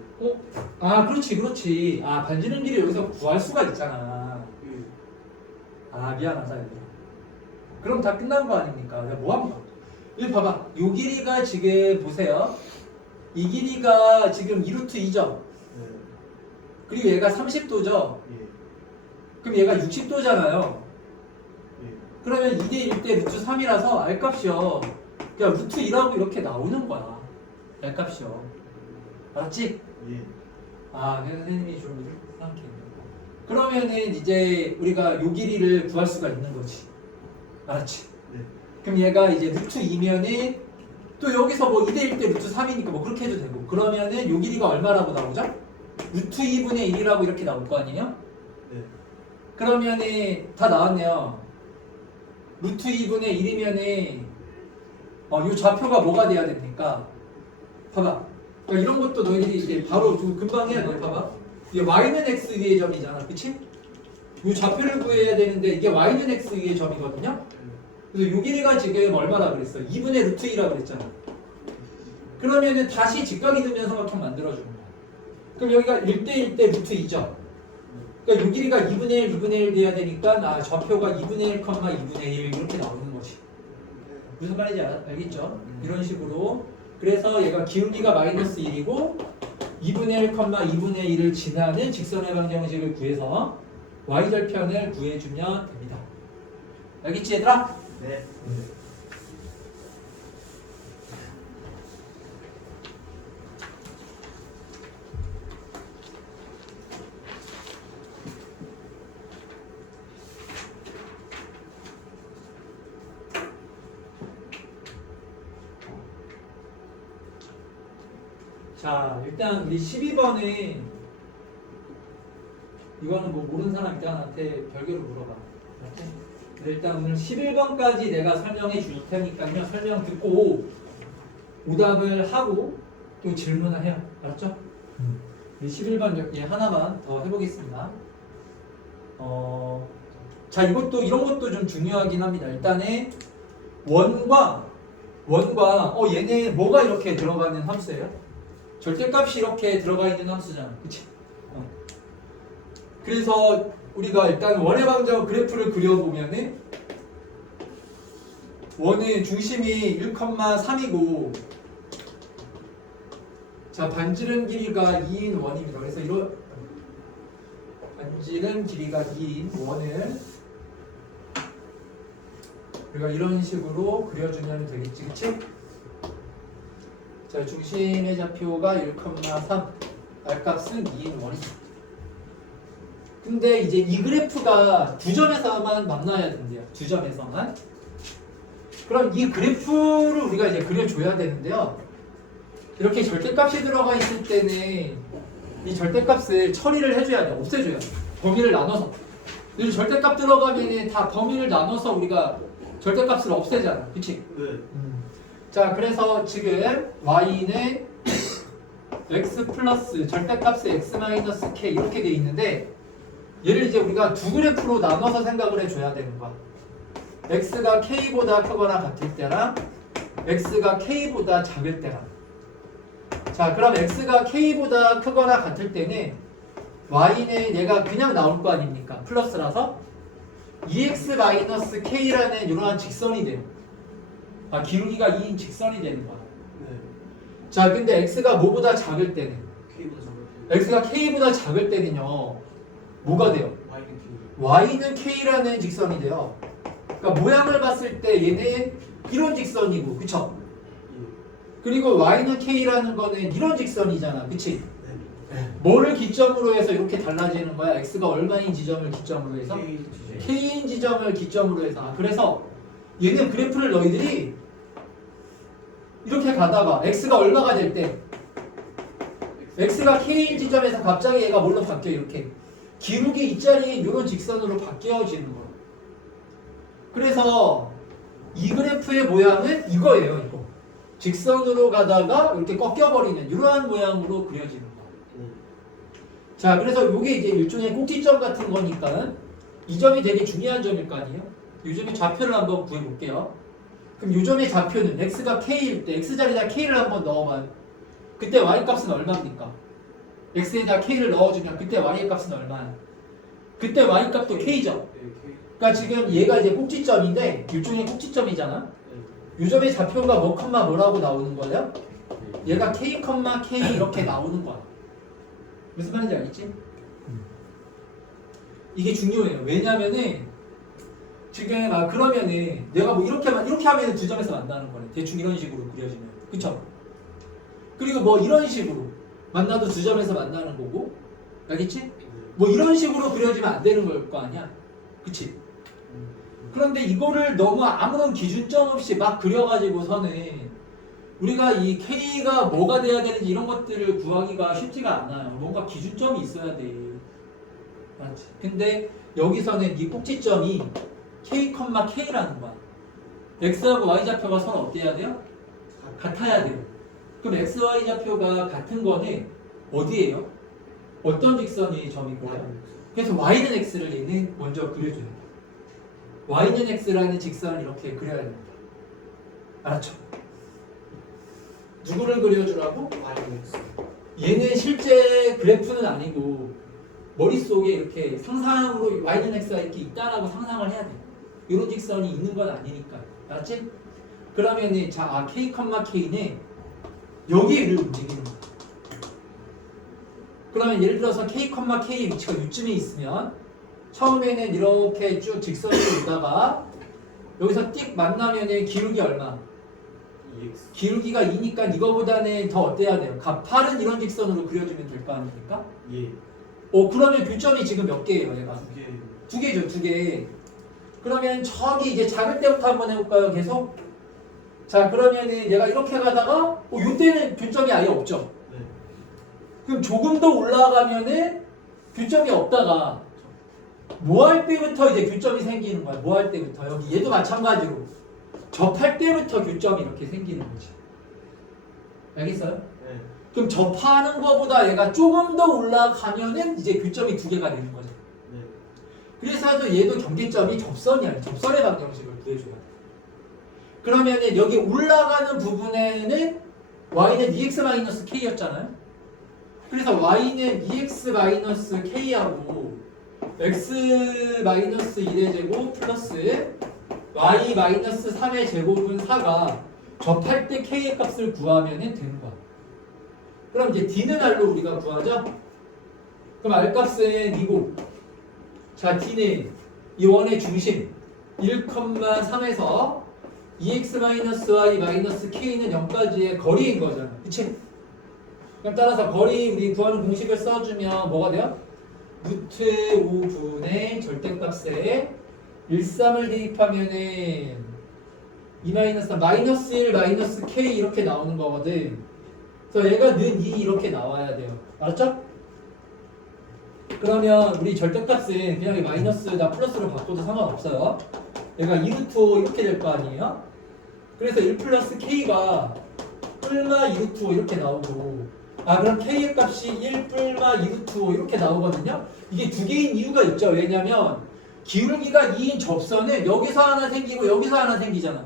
그렇지. 반지름 길이 여기서 구할 수가 있잖아. 미안하다 얘들아. 그럼 다 끝난 거 아닙니까? 내가 뭐 하면 여기 봐봐. 요 길이가 지금 보세요. 이 길이가 지금 2루트 2죠? 네. 그리고 얘가 30도죠? 예. 그럼 얘가 60도잖아요. 예. 그러면 2대1 대 루트 3이라서 R값이요. 그냥 루트 2라고 이렇게 나오는 거야. R값이요. 알았지? 예. 그래서 선생님이 좀 이상하게. 그러면은 이제 우리가 요 길이를 구할 수가 있는 거지. 알았지? 네. 그럼 얘가 이제 루트 2면은 또 여기서 뭐 2대1 대 루트 3이니까 뭐 그렇게 해도 되고. 그러면은 요 길이가 얼마라고 나오죠? 루트 2분의 1이라고 이렇게 나올 거 아니에요? 네. 그러면은 다 나왔네요. 루트 2분의 1이면은 요 좌표가 뭐가 돼야 됩니까? 봐봐. 그러니까 이런 것도 너희들이 이제 바로 좀 금방 해야 돼. 봐봐. 이게 y는 x 위의 점이잖아. 그치? 이 좌표를 구해야 되는데 이게 y는 x 위의 점이거든요. 그래서 요 길이가 지금 얼마나 그랬어? 2분의 루트 2라고 그랬잖아. 그러면은 다시 직각이동면 삼각형 만들어주는 거야. 그럼 여기가 1대1 대 루트 2죠. 그러니까 요 길이가 2분의 1, 2분의 1 돼야 되니까 좌표가 2분의 1, 2분의 1 이렇게 나오는 거지. 무슨 말인지 알겠죠? 이런 식으로. 그래서 얘가 기울기가 마이너스 1이고 2분의 1, 2분의 1을 지나는 직선의 방정식을 구해서 y절편을 구해주면 됩니다. 알겠지 얘들아? 네. 자, 일단 우리 12번에 이거는 뭐 모르는 사람 있다한테 별개로 물어봐. 알았지? 근데 일단 오늘 11번까지 내가 설명해 줄 테니까요. 설명 듣고 오답을 하고 또 질문을 해요. 알았죠? 우리 11번 예, 하나만 더 해보겠습니다. 자, 이것도 이런 것도 좀 중요하긴 합니다. 일단은 원과 얘네 뭐가 이렇게 들어가 있는 함수예요? 절대값이 이렇게 들어가 있는 함수잖아. 그치? 그래서 우리가 일단 원의 방정 그래프를 그려보면은 원의 중심이 1,3이고 자, 반지름 길이가 2인 원입니다. 그래서 이런 반지름 길이가 2인 원을 우리가 이런 식으로 그려주면 되겠지, 그치? 자, 중심의 좌표가 1,3, R값은 2인 원이죠. 근데 이제 이 그래프가 두 점에서만 만나야 된대요. 두 점에서만. 그럼 이 그래프를 우리가 이제 그려줘야 되는데요. 이렇게 절대값이 들어가 있을 때는 이 절대값을 처리를 해줘야 돼. 없애줘야 돼. 범위를 나눠서. 이 절대값 들어가면 다 범위를 나눠서 우리가 절대값을 없애잖아. 그치? 네. 자, 그래서 지금 y는 x 플러스 절대값의 x 마이너스 k 이렇게 돼 있는데 얘를 이제 우리가 두 그래프로 나눠서 생각을 해줘야 되는 거야. x가 k보다 크거나 같을 때랑 x가 k보다 작을 때랑. 자, 그럼 x가 k보다 크거나 같을 때는 y는 얘가 그냥 나올 거 아닙니까? 플러스라서 2x-k라는 이러한 직선이 돼요. 아, 기울기가 2인 직선이 되는 거야. 네. 자, 근데 x가 뭐보다 작을 때는 K보다 작을 때. x가 k보다 작을 때는요 뭐가 돼요? Y는 K. y는 k라는 직선이 돼요. 그러니까 모양을 봤을 때 얘는 이런 직선이고, 그쵸? 예. 그리고 y는 k라는 거는 이런 직선이잖아, 그치? 네. 뭐를 기점으로 해서 이렇게 달라지는 거야? x가 얼마인 지점을 기점으로 해서? K 지점. k인 지점을 기점으로 해서. 아, 그래서 얘는 그래프를 너희들이 이렇게 가다가 x가 얼마가 될 때 x가 k인 지점에서 갑자기 얘가 뭘로 바뀌어? 이렇게 기울기 이 자리에 이런 직선으로 바뀌어지는 거야. 그래서 이 그래프의 모양은 이거예요. 이거 직선으로 가다가 이렇게 꺾여버리는 이러한 모양으로 그려지는 거야. 자, 그래서 이게 이제 일종의 꼭지점 같은 거니까 이 점이 되게 중요한 점일 거 아니에요? 이 점의 좌표를 한번 구해볼게요. 그럼 이 점의 좌표는 x가 k일 때 x자리에다 k를 한번 넣어봐요. 그때 y값은 얼마입니까? x에다 k를 넣어주면 그때 y값은 얼마야? 그때 y값도 k죠. 네, K. 그러니까 지금 얘가 이제 꼭지점인데 일종의 꼭지점이잖아. 네. 이 점의 좌표가 뭐 컴마 뭐라고 나오는 거예요? 얘가 k 컴마 k 이렇게 나오는 거야. 무슨 말인지 알겠지? 이게 중요해요. 왜냐면은 지금 그러면은 내가 뭐 이렇게 하면 두 점에서 만나는 거네. 대충 이런 식으로 그려지면, 그쵸? 그리고 뭐 이런 식으로 만나도 두 점에서 만나는 거고, 알겠지? 뭐 이런 식으로 그려지면 안 되는 걸 거 아니야, 그치? 그런데 이거를 너무 아무런 기준점 없이 막 그려가지고서는 우리가 이 K가 뭐가 돼야 되는지 이런 것들을 구하기가 쉽지가 않아요. 뭔가 기준점이 있어야 돼. 맞지? 근데 여기서는 이 꼭지점이 K, K라는 거야. X하고 Y 좌표가 서로 어때야 돼요? 같아야 돼요. 그럼 X, Y 좌표가 같은 거는 어디예요? 어떤 직선이 점이고요? 그래서 Y는 X를 얘는 먼저 그려줘야 돼요. Y는 X라는 직선을 이렇게 그려야 됩니다. 알았죠? 누구를 그려주라고? Y는 X. 얘는 실제 그래프는 아니고 머릿속에 이렇게 상상으로 Y는 X가 이렇게 있다라고 상상을 해야 돼. 이런 직선이 있는 건 아니니까. 알았지? 그러면은 자, K, K는 여기를 움직이는 거야. 그러면 예를 들어서 K, K의 위치가 이쯤에 있으면 처음에는 이렇게 쭉 직선으로 오다가 여기서 띡 만나면은 기울기 얼마? EX. 기울기가 2니까 이거보다는 더 어때야 돼요? 가파른 이런 직선으로 그려주면 될 거 아닙니까? 예. 그러면 교점이 지금 몇 개예요, 얘가? 두 개. 두 개죠, 두 개. 그러면 저기 이제 작을 때부터 한번 해볼까요, 계속? 자, 그러면은 얘가 이렇게 가다가, 요때는 교점이 아예 없죠? 네. 그럼 조금 더 올라가면은 교점이 없다가 뭐 할 때부터 이제 교점이 생기는 거야. 뭐 할 때부터. 여기 얘도 마찬가지로 접할 때부터 교점이 이렇게 생기는 거지. 알겠어요? 네. 그럼 접하는 거보다 얘가 조금 더 올라가면은 이제 교점이 두 개가 되는 거죠. 네. 그래서 얘도 경계점이 접선이야. 접선의 방정식을 구해줘야 돼. 그러면은 여기 올라가는 부분에는 y는 2x-k였잖아요. 그래서 y는 2x-k하고 x-1의 제곱 플러스 y-3의 제곱은 4가 접할 때 k의 값을 구하면 되는 거야. 그럼 이제 d는 r로 우리가 구하죠. 그럼 r 값은 2고, 자 d는 이 원의 중심 1,3에서 2x-y-k는 0까지의 거리인 거잖아. 그치? 그럼 따라서 거리 우리 구하는 공식을 써주면 뭐가 돼요? 루트 5분의 절대값에 1,3을 대입하면은 2-3 마이너스 1 마이너스 k 이렇게 나오는 거거든. 그래서 얘가 는 2 이렇게 나와야 돼요. 알았죠? 그러면 우리 절대값은 그냥 마이너스나 플러스로 바꿔도 상관없어요. 얘가 2루트 5 이렇게 될 거 아니에요? 그래서 1 플러스 k가 뿔마 2루트 5 이렇게 나오고, 아 그럼 k의 값이 1 뿔마 2루트 5 이렇게 나오거든요. 이게 두 개인 이유가 있죠. 왜냐면 기울기가 2인 접선은 여기서 하나 생기고 여기서 하나 생기잖아.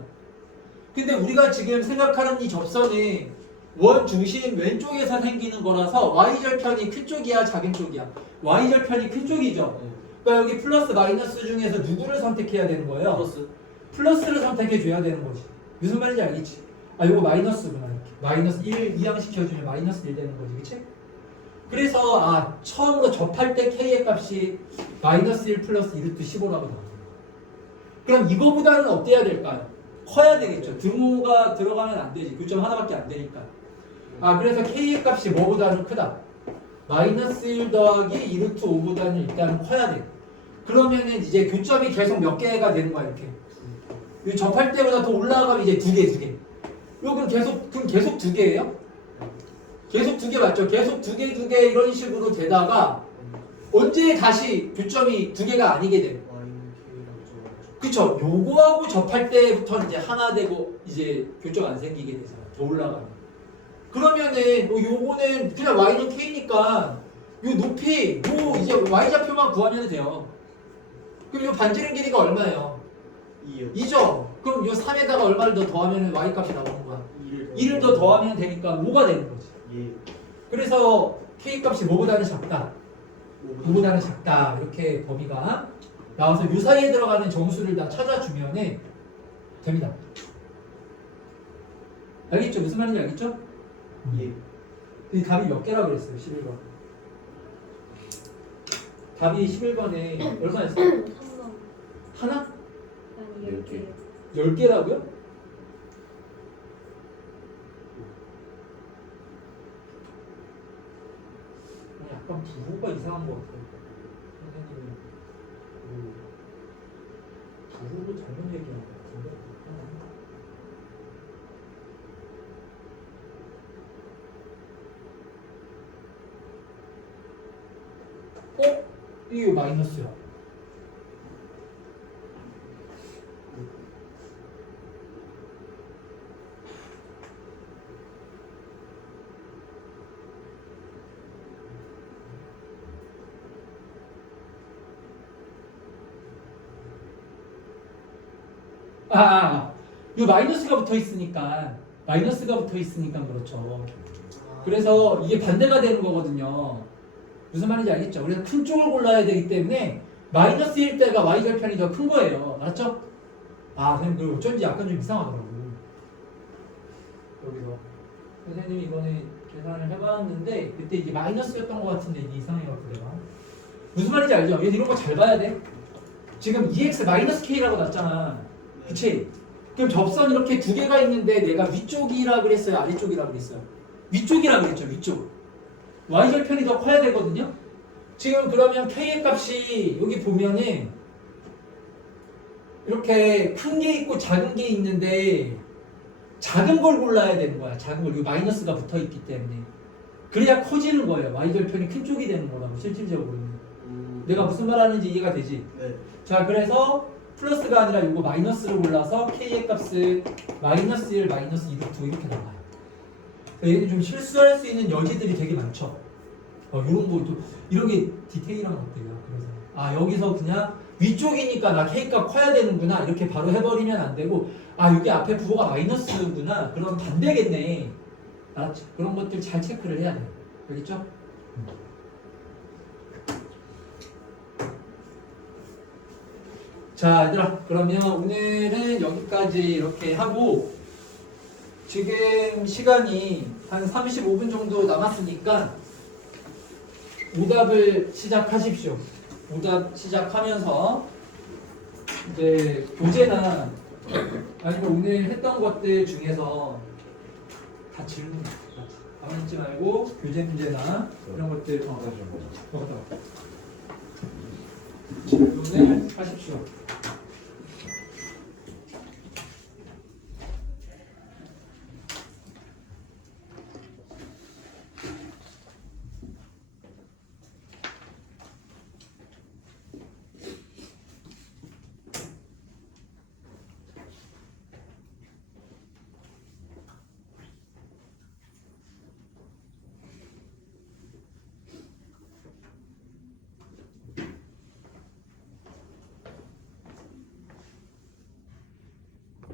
근데 우리가 지금 생각하는 이 접선은 원 중심 왼쪽에서 생기는 거라서 y절편이 큰 쪽이야 작은 쪽이야? y절편이 큰 쪽이죠. 그러니까 여기 플러스 마이너스 중에서 누구를 선택해야 되는 거예요? 플러스. 플러스를 선택해 줘야 되는 거지. 무슨 말인지 알겠지? 아 이거 마이너스구나 이렇게. 마이너스 1 이항시켜주면 마이너스 1 되는 거지. 그치? 그래서 아 처음으로 접할 때 k의 값이 마이너스 1 플러스 2루트 15라고 나와요. 그럼 이거보다는 어때야 될까요? 커야 되겠죠. 등호가 들어가면 안 되지. 교점 하나밖에 안 되니까. 아 그래서 k의 값이 뭐보다는 크다. 마이너스 1 더하기 2루트 5보다는 일단 커야 돼. 그러면은 이제 교점이 계속 몇 개가 되는 거야 이렇게. 이 접할 때보다 더 올라가면 이제 두 개. 요 그럼 계속 두 개예요? 계속 두 개 맞죠? 계속 두 개 이런 식으로 되다가 언제 다시 교점이 두 개가 아니게 돼? 그쵸? 요거하고 접할 때부터 이제 하나 되고 이제 교점 안 생기게 되잖아. 더 올라가면. 그러면은 요거는 그냥 y는 k니까 요 높이 요 이제 y좌표만 구하면 돼요. 그럼 요 반지름 길이가 얼마예요? 2요. 2죠? 그럼 요 3에다가 얼마를 더 더하면 y 값이 나오는 거야. 2를 더 더하면 되니까 5가 되는 거지. 예. 그래서 k 값이 뭐보다는 작다. 5보다는 작다. 이렇게 범위가 나와서 요 사이에 들어가는 정수를 다 찾아주면은 됩니다. 알겠죠? 무슨 말인지 알겠죠? 예. 이 답이 몇 개라고 그랬어요? 11번. 답이 11번에 얼마였어요? 3번. 하나? 아니 10개. 10개라고요? 약간 부호가 이상한 것 같아요. 선생님이 부호를 잘못 얘기한 것 같은데. 이게 마이너스야. 이 마이너스가 붙어 있으니까 그렇죠. 그래서 이게 반대가 되는 거거든요. 무슨 말인지 알겠죠? 그래서 큰 쪽을 골라야 되기 때문에 마이너스일 때가 y절편이 더 큰 거예요. 알았죠? 선생님 어쩐지 약간 좀 이상하더라고. 여기서 선생님이 이번에 계산을 해봤는데 그때 이게 마이너스였던 것 같은데 이게 이상해갖고 내가 무슨 말인지 알죠? 얘 이런 거 잘 봐야 돼. 지금 2x-k라고 났잖아. 그치? 그럼 접선 이렇게 두 개가 있는데 내가 위쪽이라 그랬어요? 아래쪽이라 그랬어요? 위쪽이라 그랬죠. 위쪽. y절편이 더 커야 되거든요. 지금 그러면 k의 값이 여기 보면은 이렇게 큰 게 있고 작은 게 있는데 작은 걸 골라야 되는 거야. 작은 걸. 이 마이너스가 붙어 있기 때문에. 그래야 커지는 거예요. y절편이 큰 쪽이 되는 거라고 실질적으로는. 내가 무슨 말 하는지 이해가 되지? 네. 자, 그래서 플러스가 아니라 이거 마이너스로 골라서 k의 값을 마이너스 1, 마이너스 2루트 이렇게 나와요. 얘는 좀 실수할 수 있는 여지들이 되게 많죠. 이런 것도 이런 게 디테일한 것들이야. 그래서 여기서 그냥 위쪽이니까 나 k 값 커야 되는구나 이렇게 바로 해버리면 안 되고 여기 앞에 부호가 마이너스구나 그럼 반대겠네. 알았죠? 그런 것들 잘 체크를 해야 돼. 알겠죠? 자, 얘들아, 그러면 오늘은 여기까지 이렇게 하고 지금 시간이 한 35분 정도 남았으니까 오답을 시작하십시오. 오답 시작하면서 이제 교재나 아니면 오늘 했던 것들 중에서 다 질문 가만있지 말고 교재 문제나 이런 것들 질문을 하십시오.